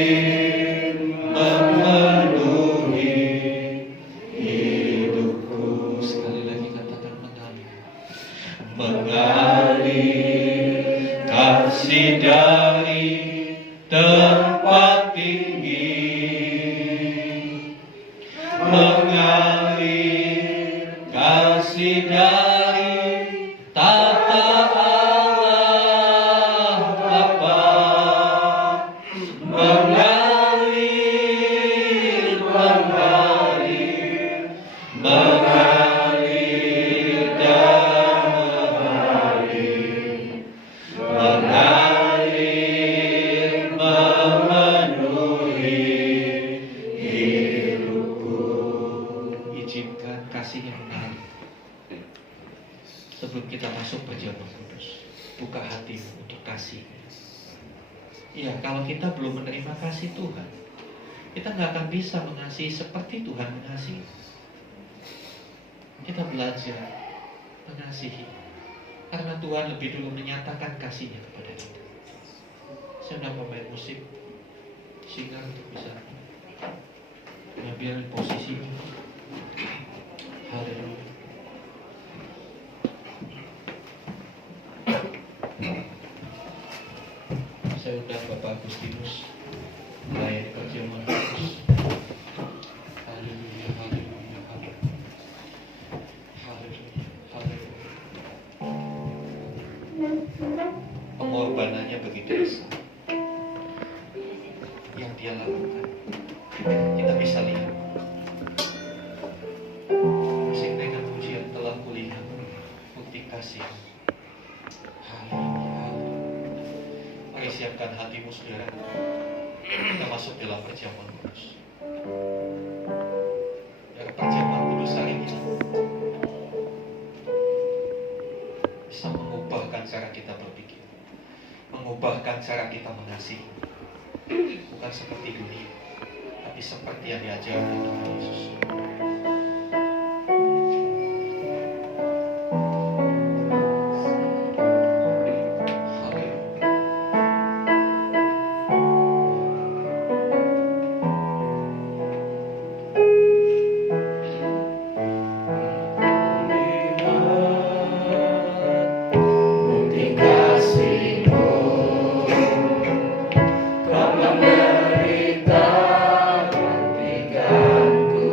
memenuhi hidupku. Sekali lagi katakan mengalir. Mengalir kasih dari tempat tinggi, mengalir kasih dari tata Allah Bapa, mengalir, mengalir, mengalir dan mengalir, mengalir, memenuhi hidupku. Izinkan kasihnya mengalir. Sebelum kita masuk perjamuan kudus, buka hatimu untuk kasih. Iya, kalau kita belum menerima kasih Tuhan, kita nggak akan bisa mengasihi seperti Tuhan mengasihi. Kita belajar mengasihi karena Tuhan lebih dulu menyatakan kasihnya kepada kita. Saya sudah pemain musik singer untuk bisa mengambil posisinya. Haleluya. Saya undang Bapak Agustinus melayani perjamuan kudus. Haleluya, haleluya, haleluya, haleluya, haleluya. Pengorbanannya begitu besar yang dia lakukan. Kita bisa lihat musik dengan pujian telah kulihat bukti kasih. Haleluya. Mari siapkan hatimu saudara. Kita masuk dalam perjamuan kudus. Dalam perjamuan kudus hari ini bisa mengubahkan cara kita berpikir, mengubahkan cara kita mengasihi. Bukan seperti dunia, tapi seperti yang diajarkan Tuhan Yesus. Kau menderita gantikanku.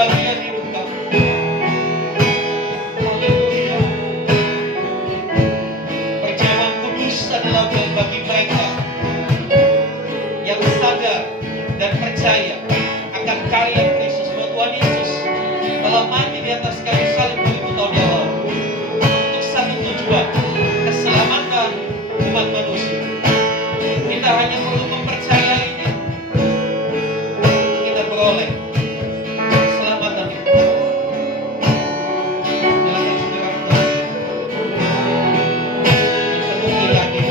bagian hidup kami. Haleluya. Perjamuan kudus adalah bagi mereka yang sadar dan percaya akan karya Kristus, bahwa Tuhan Yesus telah mati di atas kayu salib 2000 tahun yang lalu untuk satu tujuan, keselamatan umat manusia. Kita hanya perlu mempercayainya, kita beroleh keselamatan itu. Silakan saudara penuhi lagi.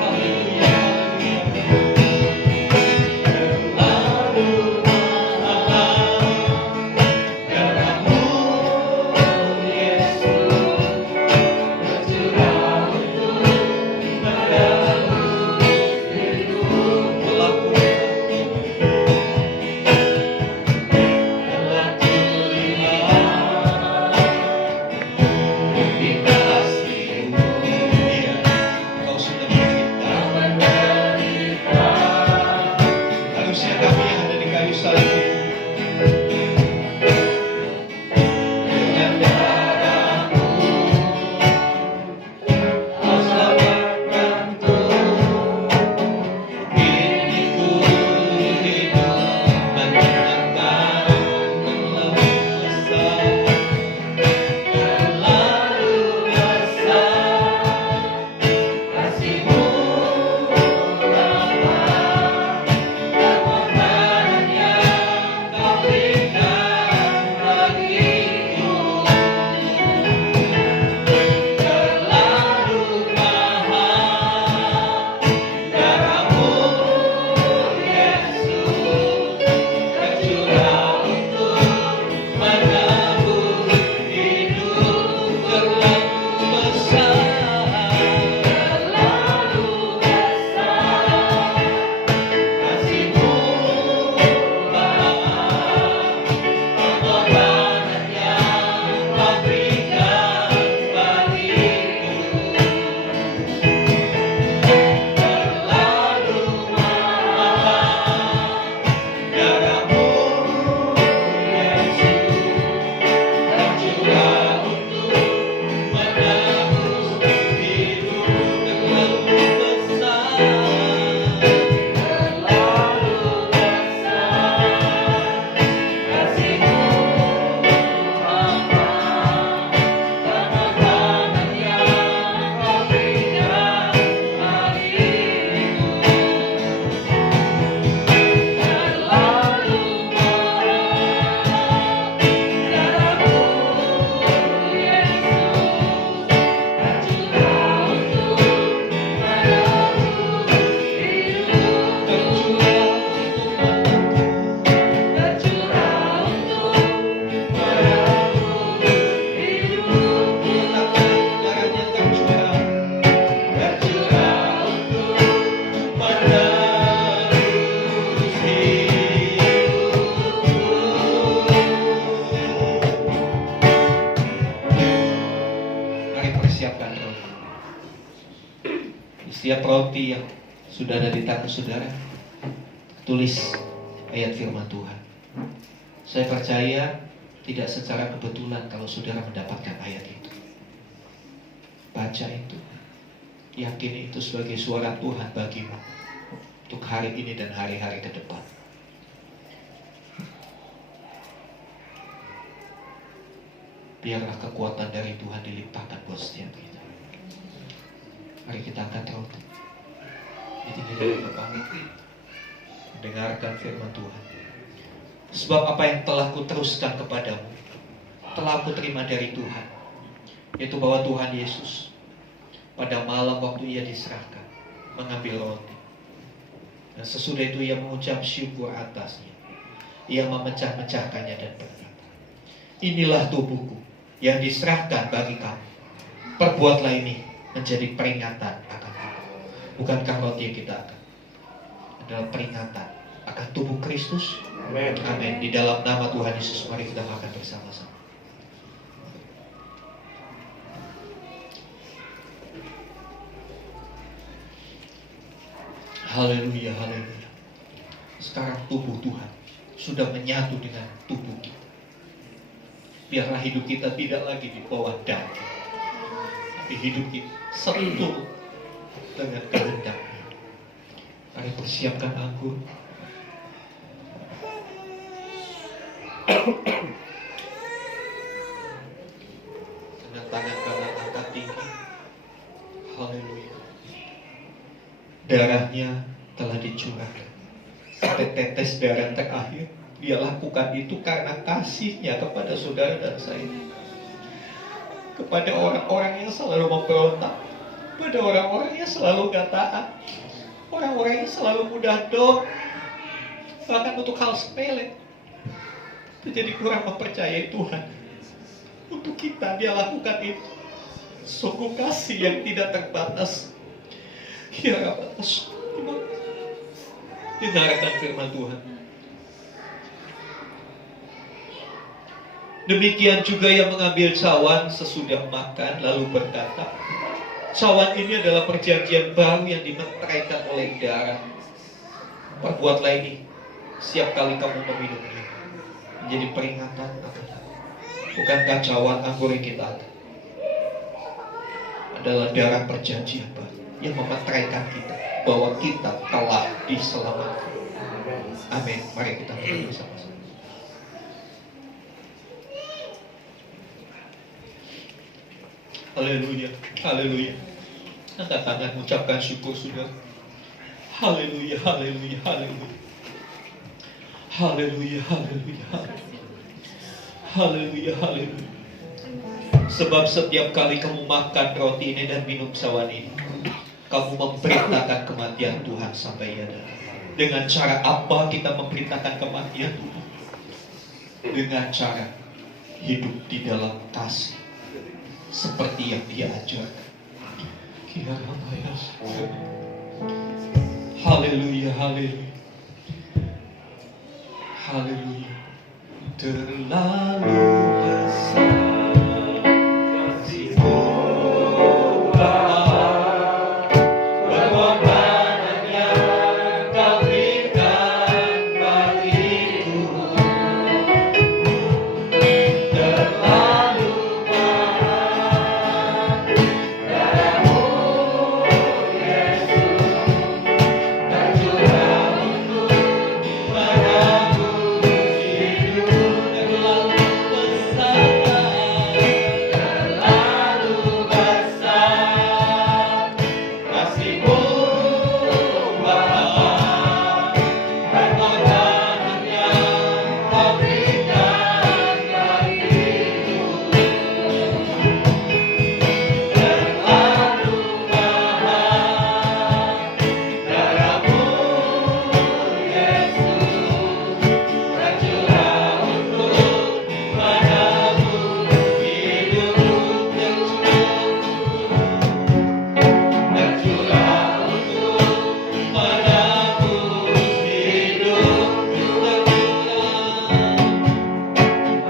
Haleluya, Kau sudah menderita. Harusnya kami yang ada di kayu salib itu dengan darah-Mu Kau selamatkanku. Kini ku hidup menyenangkan terlalu besar, terlalu besar kasih-Mu Bapa, pengorbanan yang Kau berikan bagiku terlalu mahal. Darah-Mu Yesus tercurah untuk menebus hidup terlalu besar, terlalu besar kasih-Mu Bapa, pengorbanan yang Kau berikan bagiku terlalu mahal. Darah-Mu Yesus tercurah untuk menebus hidup terlalu besar, terlalu besar kasih-Mu Bapa, pengorbanan yang Kau berikan bagiku terlalu mahal. Darah-Mu Yesus tercurah untuk menebus hidup, tercurah untuk menebus hidupku. Darahnya tercurah untuk menebus hidupku. Mari persiapkan roti. Di setiap roti yang sudah ada di tangan saudara, tulis ayat firman Tuhan. Saya percaya tidak secara kebetulan kalau saudara mendapatkan ayat itu. Baca itu, yakini itu sebagai suara Tuhan bagimu untuk hari ini dan hari-hari ke depan. Biarlah kekuatan dari Tuhan dilimpahkan buat setiap kita. Mari kita angkat roti. Ditinggi dari Bapa, mendengarkan firman Tuhan. Sebab apa yang telah kuteruskan kepadamu telah aku terima dari Tuhan, yaitu bahwa Tuhan Yesus pada malam waktu Ia diserahkan mengambil roti, dan sesudah itu Ia mengucap syukur atasnya. Ia memecah-mecahkannya dan berkata, inilah tubuhku yang diserahkan bagi kamu. Perbuatlah ini menjadi peringatan akan aku. Bukankah roti yang kita akan adalah peringatan akan tubuh Kristus? Amin. Amin. Di dalam nama Tuhan Yesus, mari kita makan bersama-sama. Haleluya, haleluya. Sekarang tubuh Tuhan sudah menyatu dengan tubuh kita. Biarlah hidup kita tidak lagi di bawah daging, tapi hidup kita satu dengan kehendak-Nya. Mari persiapkan anggur. Dengan tangan kanan angkat tinggi. Haleluya. Darahnya telah dicurahkan. Sampai tetes darah terakhir. Dia lakukan itu karena kasih-Nya kepada saudara dan saya. Kepada orang-orang yang selalu memberontak. Kepada orang-orang yang selalu gak taat. Orang-orang yang selalu mudah down. Bahkan untuk hal sepele. Itu jadi kurang mempercayai Tuhan. Untuk kita Dia lakukan itu. Sungguh kasih yang tidak terbatas. Ya batas. Dengarkan firman Tuhan. Demikian juga yang mengambil cawan sesudah makan lalu berkata, cawan ini adalah perjanjian baru yang dimeteraikan oleh darah. Perbuatlah ini setiap kali kamu meminumnya, menjadi peringatan akan aku. Bukankah cawan anggur yang kita ada adalah darah perjanjian baru yang memeteraikan kita bahwa kita telah diselamatkan. Amin. Mari kita berdoa bersama-sama. Haleluya, haleluya. Angkat tangan, ucapkan syukur sudah. Haleluya, haleluya, haleluya. Haleluya, haleluya, haleluya. Haleluya, haleluya. Sebab setiap kali kamu makan roti ini dan minum cawan ini, kamu memberitakan kematian Tuhan sampai Ia datang. Dengan cara apa kita memberitakan kematian Tuhan? Dengan cara hidup di dalam kasih, seperti yang Dia ajarkan. Haleluya, haleluya. Haleluya. Terlalu besar kasih-Mu, Bapa, pengorbanan yang Kau berikan bagiku. Terlalu mahal darah-Mu, Yesus, tercurah untuk menebus hidup. Terlalu besar kasih-Mu, Bapa, pengorbanan yang Kau berikan bagiku. Terlalu mahal darah-Mu, Yesus, tercurah untuk menebus hidup. Tercurah untuk menebus hidup.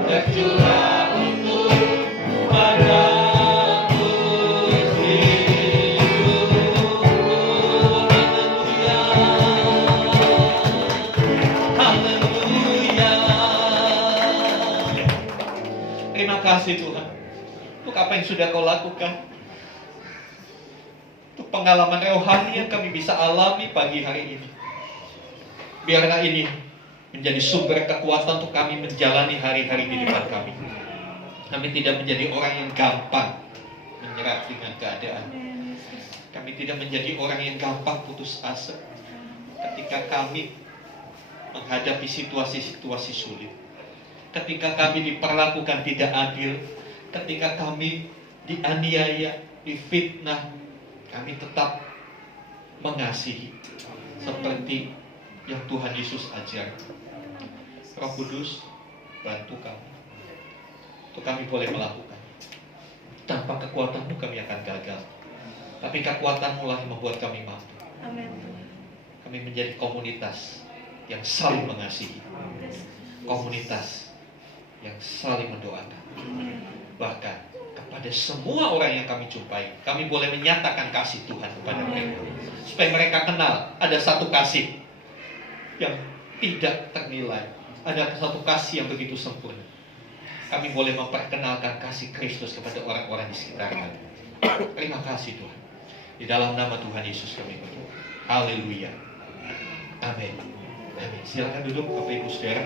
Tercurah untuk menebus hidup. Haleluya. Terima kasih Tuhan untuk apa yang sudah Kau lakukan, untuk pengalaman rohani yang kami bisa alami pagi hari ini. Biarlah ini menjadi sumber kekuatan untuk kami menjalani hari-hari di depan kami. Kami tidak menjadi orang yang gampang menyerah dengan keadaan. Kami tidak menjadi orang yang gampang putus asa ketika kami menghadapi situasi-situasi sulit. Ketika kami diperlakukan tidak adil, ketika kami dianiaya, difitnah, kami tetap mengasihi seperti yang Tuhan Yesus ajarkan. Roh Kudus, bantu kami untuk kami boleh melakukan. Tanpa kekuatan-Mu kami akan gagal, tapi kekuatan-Mu lah yang membuat kami mampu. Kami menjadi komunitas yang saling mengasihi, komunitas yang saling mendoakan. Bahkan kepada semua orang yang kami jumpai, kami boleh menyatakan kasih Tuhan kepada mereka, supaya mereka kenal ada satu kasih yang tidak ternilai, ada satu kasih yang begitu sempurna. Kami boleh memperkenalkan kasih Kristus kepada orang-orang di sekitar kami. Terima kasih Tuhan. Di dalam nama Tuhan Yesus kami berdoa. Haleluya. Amin. Amin. Silakan duduk Bapak Ibu Saudara.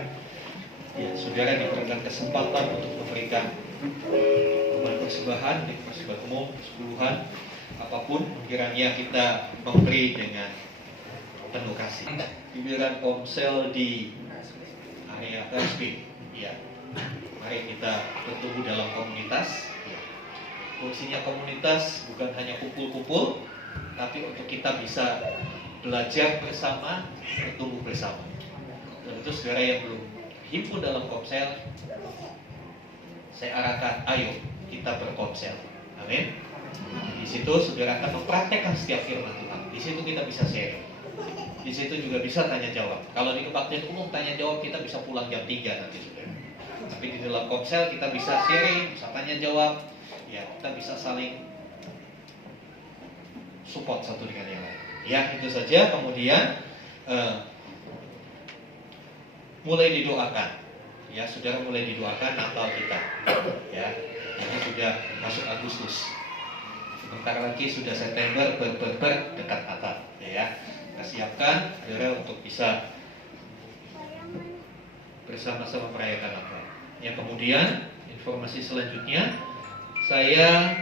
Ya, saudara diberikan kesempatan untuk memberikan persembahan, persembahan umum, sepuluhan, apapun kiranya kita memberi dengan penuh kasih. Giliran komsel di area RSP. Ya. Mari kita bertumbuh dalam komunitas. Fungsinya komunitas bukan hanya kumpul-kumpul, tapi untuk kita bisa belajar bersama, bertumbuh bersama. Dan itu saudara yang belum himpun dalam komsel, saya arahkan, ayo kita berkomsel. Amin. Di situ saudara akan mempraktekkan setiap firman Tuhan. Di situ kita bisa sharing. Di situ juga bisa tanya jawab. Kalau di kebaktian umum tanya jawab kita bisa pulang jam 3 nanti saudara. Tapi di dalam komsel kita bisa sharing, bisa tanya jawab, ya kita bisa saling support satu dengan yang lain. Ya itu saja. Kemudian mulai didoakan. Ya saudara mulai didoakan Natal kita. Ya ini sudah masuk Agustus. Sebentar lagi sudah September dekat Natal. Ya kita siapkan saudara untuk bisa bersama-sama merayakan Natal. Yang kemudian informasi selanjutnya saya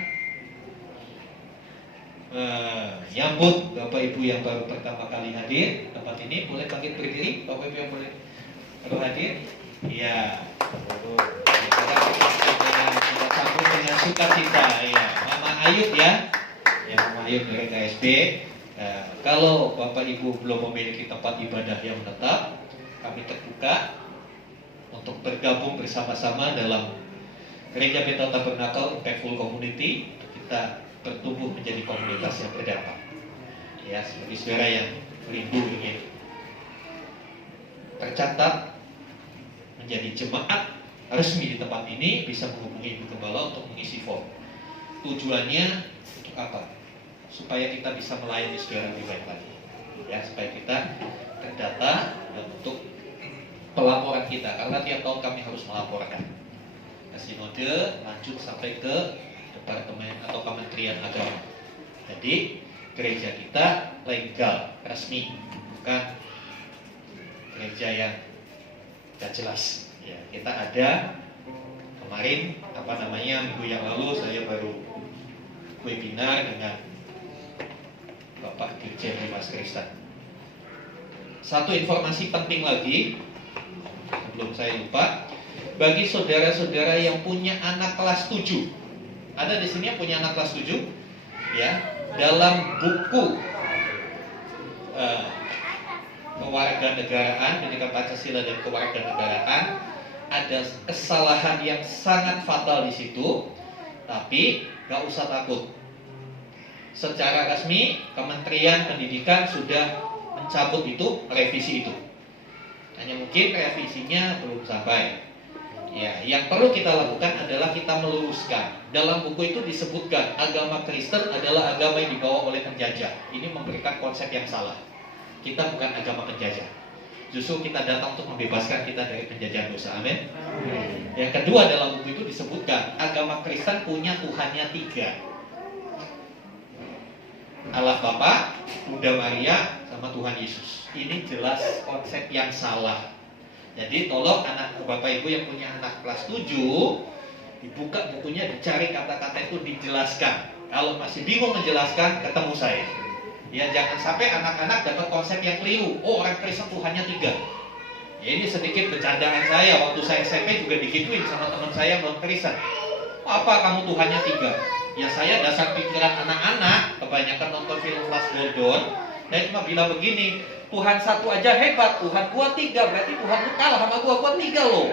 nyambut Bapak Ibu yang baru pertama kali hadir tempat ini. Boleh bangkit berdiri Bapak Ibu yang baru hadir. Ya, kita sambut dengan sukacita. Ya, Mama Ayub ya, Mama Ayub dari KSB. Kalau Bapak Ibu belum memiliki tempat ibadah yang menetap, kami terbuka untuk bergabung bersama-sama dalam Gereja Bethel Tabernakel Impactful Community. Kita bertumbuh menjadi komunitas yang berdampak. Ya, seperti saudara yang rindu ingin tercatat menjadi jemaat resmi di tempat ini, bisa menghubungi Ibu Gembala untuk mengisi form. Tujuannya untuk apa? Supaya kita bisa melayani saudara lebih baik lagi. Ya, supaya kita terdata dan untuk pelaporan kita, karena tiap tahun kami harus melaporkan. Sinode lanjut sampai ke departemen atau kementerian agama. Jadi gereja kita legal, resmi, bukan gereja yang tidak jelas. Ya, kita ada kemarin minggu yang lalu saya baru webinar dengan Bapak Dirjen Dimas Kristen. Satu informasi penting lagi sebelum saya lupa, bagi saudara-saudara yang punya anak kelas 7. Ada di sini yang punya anak kelas 7? Ya, dalam buku kewarganegaraan, Pendidikan Pancasila dan Kewarganegaraan, ada kesalahan yang sangat fatal di situ. Tapi gak usah takut. Secara resmi Kementerian Pendidikan sudah mencabut itu, revisi itu. Hanya mungkin revisinya belum sampai. Ya, yang perlu kita lakukan adalah kita meluruskan. Dalam buku itu disebutkan agama Kristen adalah agama yang dibawa oleh penjajah. Ini memberikan konsep yang salah. Kita bukan agama penjajah. Justru kita datang untuk membebaskan kita dari penjajahan dosa. Amin. Yang kedua, dalam buku itu disebutkan agama Kristen punya Tuhannya 3. Allah Bapa, Bunda Maria, sama Tuhan Yesus. Ini jelas konsep yang salah. Jadi tolong anak Bapak Ibu yang punya anak kelas 7, dibuka bukunya, dicari kata-kata itu, dijelaskan. Kalau masih bingung menjelaskan, ketemu saya. Ya, jangan sampai anak-anak dapat konsep yang keliru. Oh, orang Kristen Tuhannya 3. Ya, ini sedikit bercandaan saya. Waktu saya SMP juga digituin sama teman saya non Kristen. Apa kamu Tuhannya 3? Ya, saya dasar pikiran anak-anak, kebanyakan nonton film Flash Gordon. Saya cuma bilang begini, Tuhan satu aja hebat, Tuhan gua 3, berarti Tuhan lu kalah sama gua 3 loh.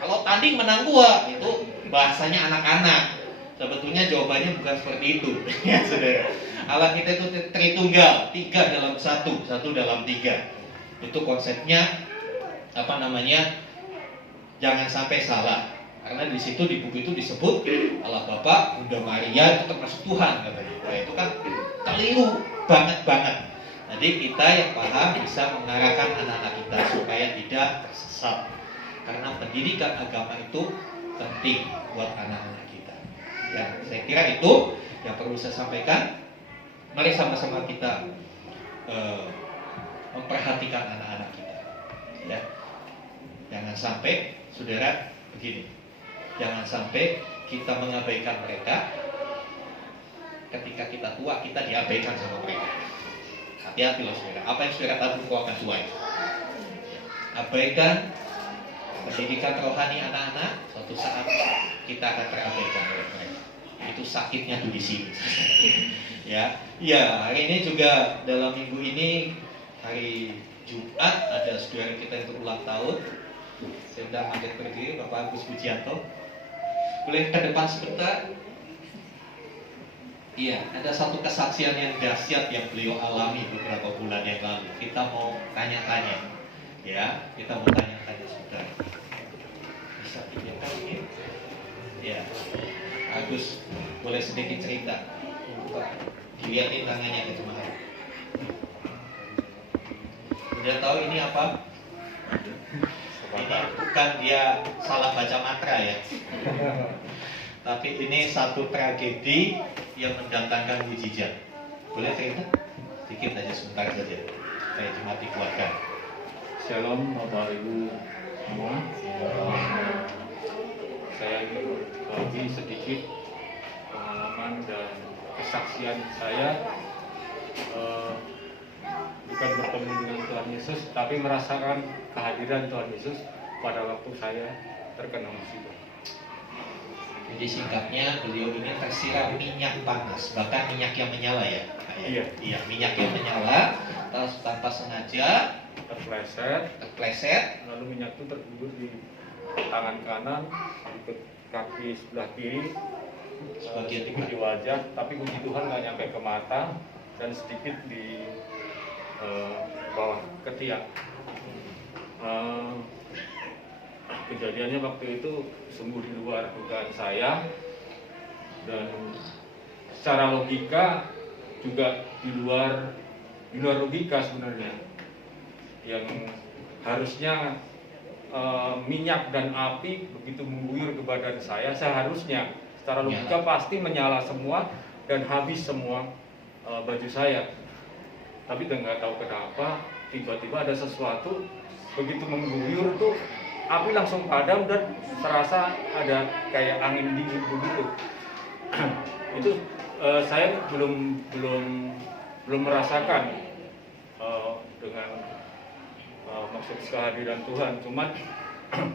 Kalau tanding menang gua, itu bahasanya anak-anak. Sebetulnya jawabannya bukan seperti itu. Ya, saudara. Allah kita itu Tritunggal, 3 dalam 1, 1 dalam 3. Itu konsepnya jangan sampai salah. Karena di situ di buku itu disebut Allah Bapa, Bunda Maria itu termasuk Tuhan katanya. Nah, itu kan keliru banget. Jadi kita yang paham bisa mengarahkan anak-anak kita supaya tidak tersesat. Karena pendidikan agama itu penting buat anak-anak kita. Ya, saya kira itu yang perlu saya sampaikan. Mari sama-sama kita memperhatikan anak-anak kita. Ya, jangan sampai, saudara, begini. Jangan sampai kita mengabaikan mereka. Ketika kita tua, kita diabaikan sama mereka. Hati-hati loh saudara. Apa yang saudara tabur kau akan tua. Abaikan pendidikan rohani anak-anak, suatu saat kita akan terabaikan oleh mereka. Itu sakitnya tuh di sini. Ya, hari ini juga dalam minggu ini hari Jumat ada saudara kita yang berulang tahun. Saya undang angkat berdiri Bapak Agus Pujianto. Boleh ke depan sebentar? Iya, ada satu kesaksian yang dahsyat yang beliau alami beberapa bulan yang lalu. Kita mau tanya-tanya. Ya, kita mau tanya-tanya sebentar. Bisa pinjamkan ini? Ya, Agus, boleh sedikit cerita? Dilihatin tangannya ke jemaat. Udah tahu ini apa? Ini bukan dia salah baca mantra ya. Tapi ini satu tragedi yang mendatangkan mujizat. Boleh cerita? Sedikit aja, sebentar saja. Supaya jemaat dikuatkan. Shalom Bapak Ibu semua. Saya ingin berbagi sedikit pengalaman dan kesaksian saya, bukan bertemu dengan Tuhan Yesus, tapi merasakan kehadiran Tuhan Yesus pada waktu saya terkena musibah. Jadi singkatnya beliau ini tersiram minyak panas, bahkan minyak yang menyala ya. Iya, minyak yang menyala, tanpa sengaja terpleset, lalu minyak itu tergubur di tangan kanan, di kaki sebelah kiri, sedikit di wajah, tapi puji Tuhan nggak nyampe ke mata, dan sedikit di bawah ketiak. Kejadiannya waktu itu sungguh di luar dugaan saya, dan secara logika juga di luar logika sebenarnya. Yang harusnya minyak dan api begitu mengguyur ke badan saya, seharusnya secara logika pasti menyala semua dan habis semua baju saya. Tapi nggak tahu kenapa tiba-tiba ada sesuatu begitu mengguyur tuh, api langsung padam dan terasa ada kayak angin dingin begitu. Itu saya belum merasakan dengan maksud kehadiran Tuhan. Cuman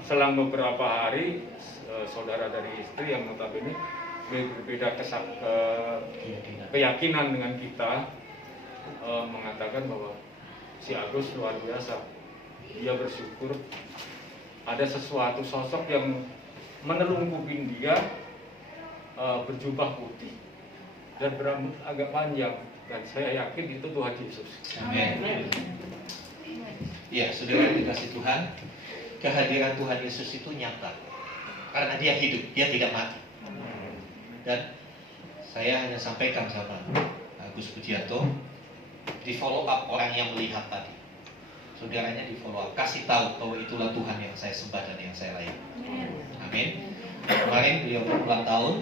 selang beberapa hari saudara dari istri yang notabene berbeda keyakinan dengan kita mengatakan bahwa si Agus luar biasa. Dia bersyukur ada sesuatu sosok yang menelungkupin dia, berjubah putih dan berambut agak panjang, dan saya yakin itu Tuhan Yesus. Amin. Ya, saudara dikasih Tuhan, kehadiran Tuhan Yesus itu nyata karena dia hidup, dia tidak mati. Dan saya hanya sampaikan sama Agus Pujianto, di follow up orang yang melihat tadi. Saudaranya di follow up, kasih tahu bahwa itulah Tuhan yang saya sembah dan yang saya layani. Amin. Kemarin beliau berulang tahun.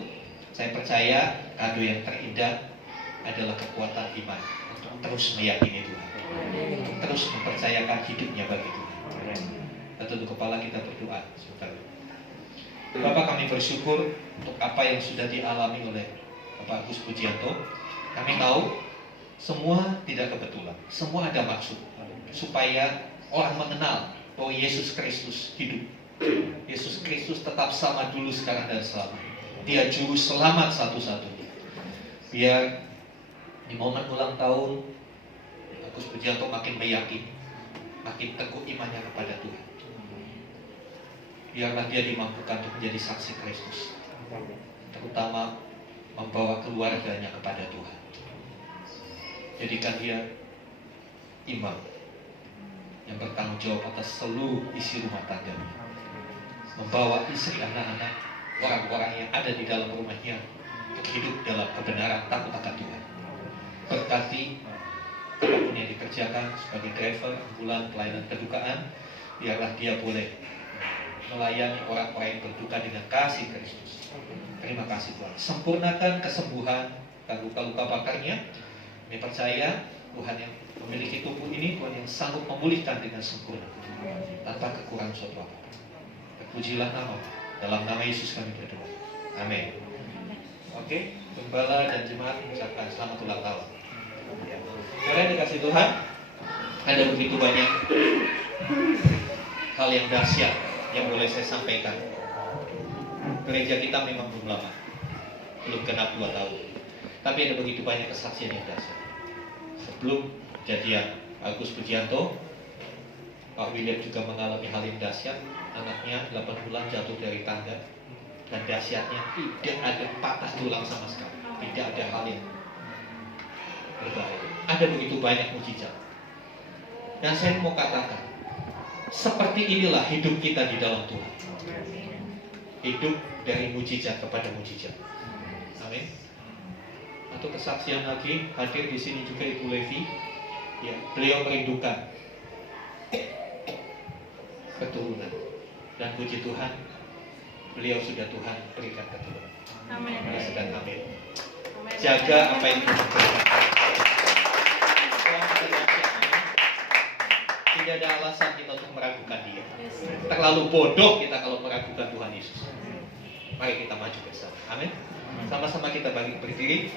Saya percaya kado yang terindah adalah kekuatan iman untuk terus meyakini Tuhan, terus mempercayakan hidupnya bagi Tuhan. Dan tunduk kepala kita berdoa. Bapak, kami bersyukur untuk apa yang sudah dialami oleh Bapak Agus Pujianto. Kami tahu semua tidak kebetulan, semua ada maksud supaya orang mengenal bahwa Yesus Kristus hidup. Yesus Kristus tetap sama dulu, sekarang, dan selamanya. Dia juru selamat satu-satunya. Biar di momen ulang tahun Agus Pujianto makin meyakini, makin teguh imannya kepada Tuhan. Biarlah dia dimampukan untuk menjadi saksi Kristus, terutama membawa keluarganya kepada Tuhan. Jadikan dia imam yang bertanggung jawab atas seluruh isi rumah tangganya, membawa istri, anak-anak, orang-orang yang ada di dalam rumahnya untuk hidup dalam kebenaran, takut akan Tuhan. Berkati apapun yang dikerjakan sebagai driver, ambulan, pelayanan kedukaan, biarlah dia boleh melayani orang-orang yang berduka dengan kasih Kristus. Terima kasih Tuhan. Sempurnakan kesembuhan dan luka-luka bakarnya. Kami percaya Tuhan yang memiliki tubuh ini, Tuhan yang sanggup memulihkan dengan sempurna tanpa kekurangan suatu apa. Terpujilah nama, dalam nama Yesus kami berdoa. Amin. Oke, gembala dan jemaat mengucapkan selamat ulang tahun. Ya. Kalian dikasih Tuhan, ada begitu banyak hal yang dahsyat yang boleh saya sampaikan. Gereja kita memang belum lama, belum genap 2 tahun, tapi ada begitu banyak kesaksian yang dahsyat. Sebelum kejadian Agus Pujianto, Pak William juga mengalami hal yang dahsyat. Anaknya 8 bulan jatuh dari tangga, dan dahsyatnya tidak ada patah tulang sama sekali, tidak ada hal yang berbahaya. Ada begitu banyak mujizat. Dan saya mau katakan, seperti inilah hidup kita di dalam Tuhan. Hidup dari mujizat kepada mujizat. Amin. Atau kesaksian lagi, hadir di sini juga Ibu Levi. Ya, beliau merindukan keturunan. Dan puji Tuhan, beliau sudah Tuhan berikan keturunan. Amin. Dan amin. Jaga apa yang Tuhan berikan. Tidak ada alasan kita untuk meragukan Dia. Terlalu bodoh kita kalau meragukan Tuhan Yesus. Mari kita maju bersama. Amin. Sama-sama kita berdiri.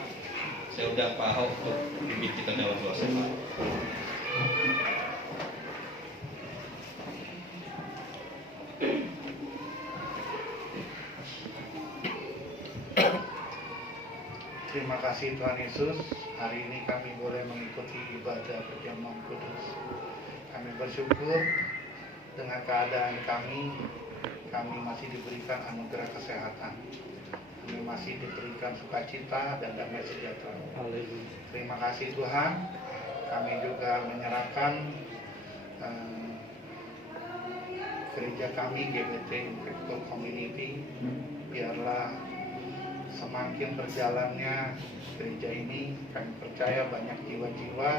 Saya udah Pak Ahok untuk pimpin kita dalam doa syafaat. Terima kasih Tuhan Yesus. Hari ini kami boleh mengikuti ibadah perjamuan kudus. Kami bersyukur dengan keadaan kami masih diberikan anugerah kesehatan. Kami masih diberikan sukacita dan damai sejahtera. Terima kasih Tuhan. Kami juga menyerahkan gereja kami GBT Impact Community. Biarlah semakin berjalannya gereja ini, kami percaya banyak jiwa-jiwa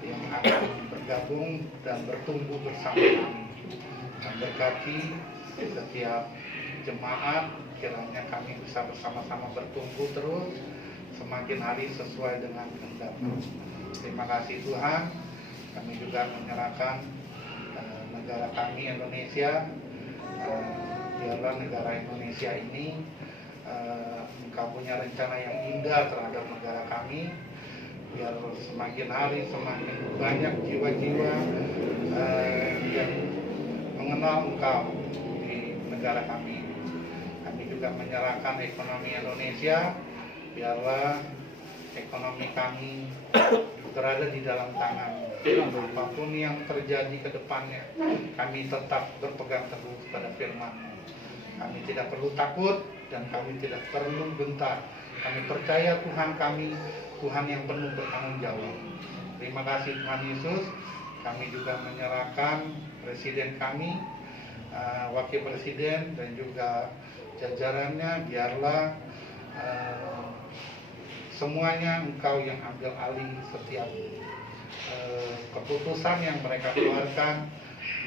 yang akan bergabung dan bertumbuh bersama kami. Dan berkati setiap jemaat, kiranya kami bisa bersama-sama bertumbuh terus semakin hari sesuai dengan kehendak. Terima kasih Tuhan. Kami juga menyerahkan negara kami Indonesia. Biarlah negara Indonesia ini Engkau punya rencana yang indah terhadap negara kami. Biar semakin hari semakin banyak jiwa-jiwa yang mengenal Engkau di negara kami. Kami juga menyerahkan ekonomi Indonesia. Biarlah ekonomi kami berada di dalam tangan. Apapun yang terjadi ke depannya, kami tetap berpegang teguh kepada firman-Mu. Kami tidak perlu takut dan kami tidak perlu gentar. Kami percaya Tuhan kami, Tuhan yang penuh bertanggung jawab. Terima kasih Tuhan Yesus. Kami juga menyerahkan presiden kami, wakil presiden dan juga jajarannya. Biarlah semuanya Engkau yang ambil alih setiap keputusan yang mereka keluarkan.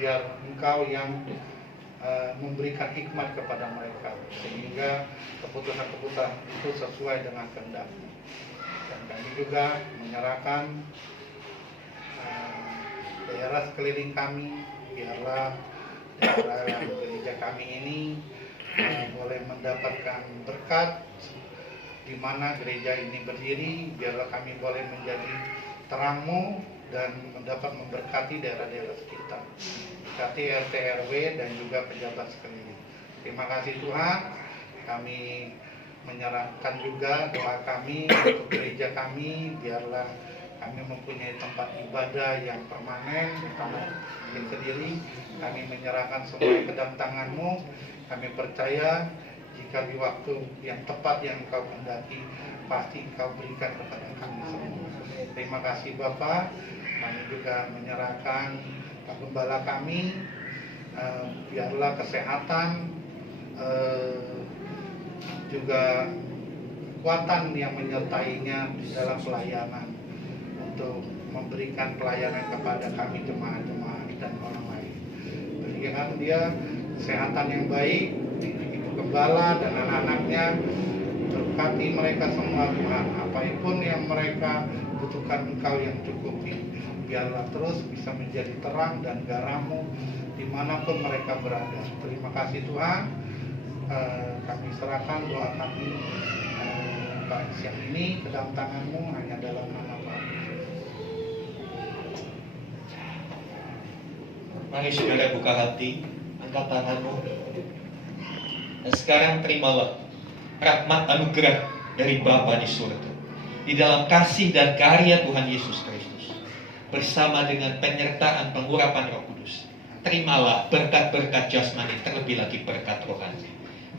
Biar Engkau yang memberikan hikmat kepada mereka sehingga keputusan-keputusan itu sesuai dengan kehendak. Dan kami juga menyerahkan daerah sekeliling kami. Biarlah daerah gereja kami ini boleh mendapatkan berkat di mana gereja ini berdiri. Biarlah kami boleh menjadi terang-Mu dan mendapat memberkati daerah-daerah sekitar, berkati RT RW dan juga pejabat sekeliling. Terima kasih Tuhan. Kami menyerahkan juga doa kami untuk gereja kami. Biarlah kami mempunyai tempat ibadah yang permanen di tanah Kediri. Kami menyerahkan semua ke dalam tangan-Mu. Kami percaya jika di waktu yang tepat yang Engkau kehendaki, pasti Engkau berikan kepada kami semua. Terima kasih Bapak. Kami juga menyerahkan Pak Gembala kami, biarlah kesehatan, juga kekuatan yang menyertainya di dalam pelayanan untuk memberikan pelayanan kepada kami jemaat-jemaat dan orang lain. Berikan dia kesehatan yang baik, Ibu Gembala dan anak-anaknya. Berkati mereka semua Tuhan, apapun yang mereka butuhkan Engkau yang cukupi. Biarlah terus bisa menjadi terang dan garam-Mu dimanapun mereka berada. Terima kasih Tuhan. Kami serahkan doa kami siang ini ke dalam tangan-Mu, hanya dalam nama Tuhan Yesus. Mari saudara buka hati, angkat tanganmu. Dan sekarang terimalah rahmat anugerah dari Bapa di surga, di dalam kasih dan karya Tuhan Yesus Kristus, bersama dengan penyertaan pengurapan Roh Kudus. Terimalah berkat-berkat jasmani, terlebih lagi berkat rohani.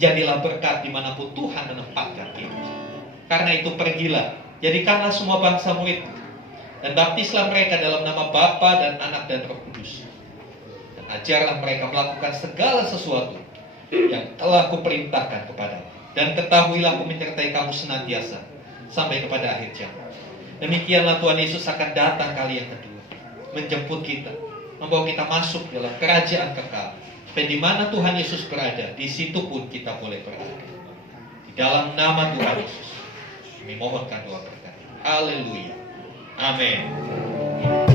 Jadilah berkat dimanapun Tuhan menempatkan kita. Karena itu pergilah, jadikanlah semua bangsa murid, dan baptislah mereka dalam nama Bapa dan Anak dan Roh Kudus. Dan ajarlah mereka melakukan segala sesuatu yang telah kuperintahkan kepadamu. Dan ketahuilah aku menyertai kamu senantiasa sampai kepada akhir zaman. Demikianlah Tuhan Yesus akan datang kali yang kedua, menjemput kita, membawa kita masuk dalam kerajaan kekal. Dan di mana Tuhan Yesus berada, di situ pun kita boleh berada. Di dalam nama Tuhan Yesus, kami mohonkan doa berkat. Haleluya. Amin.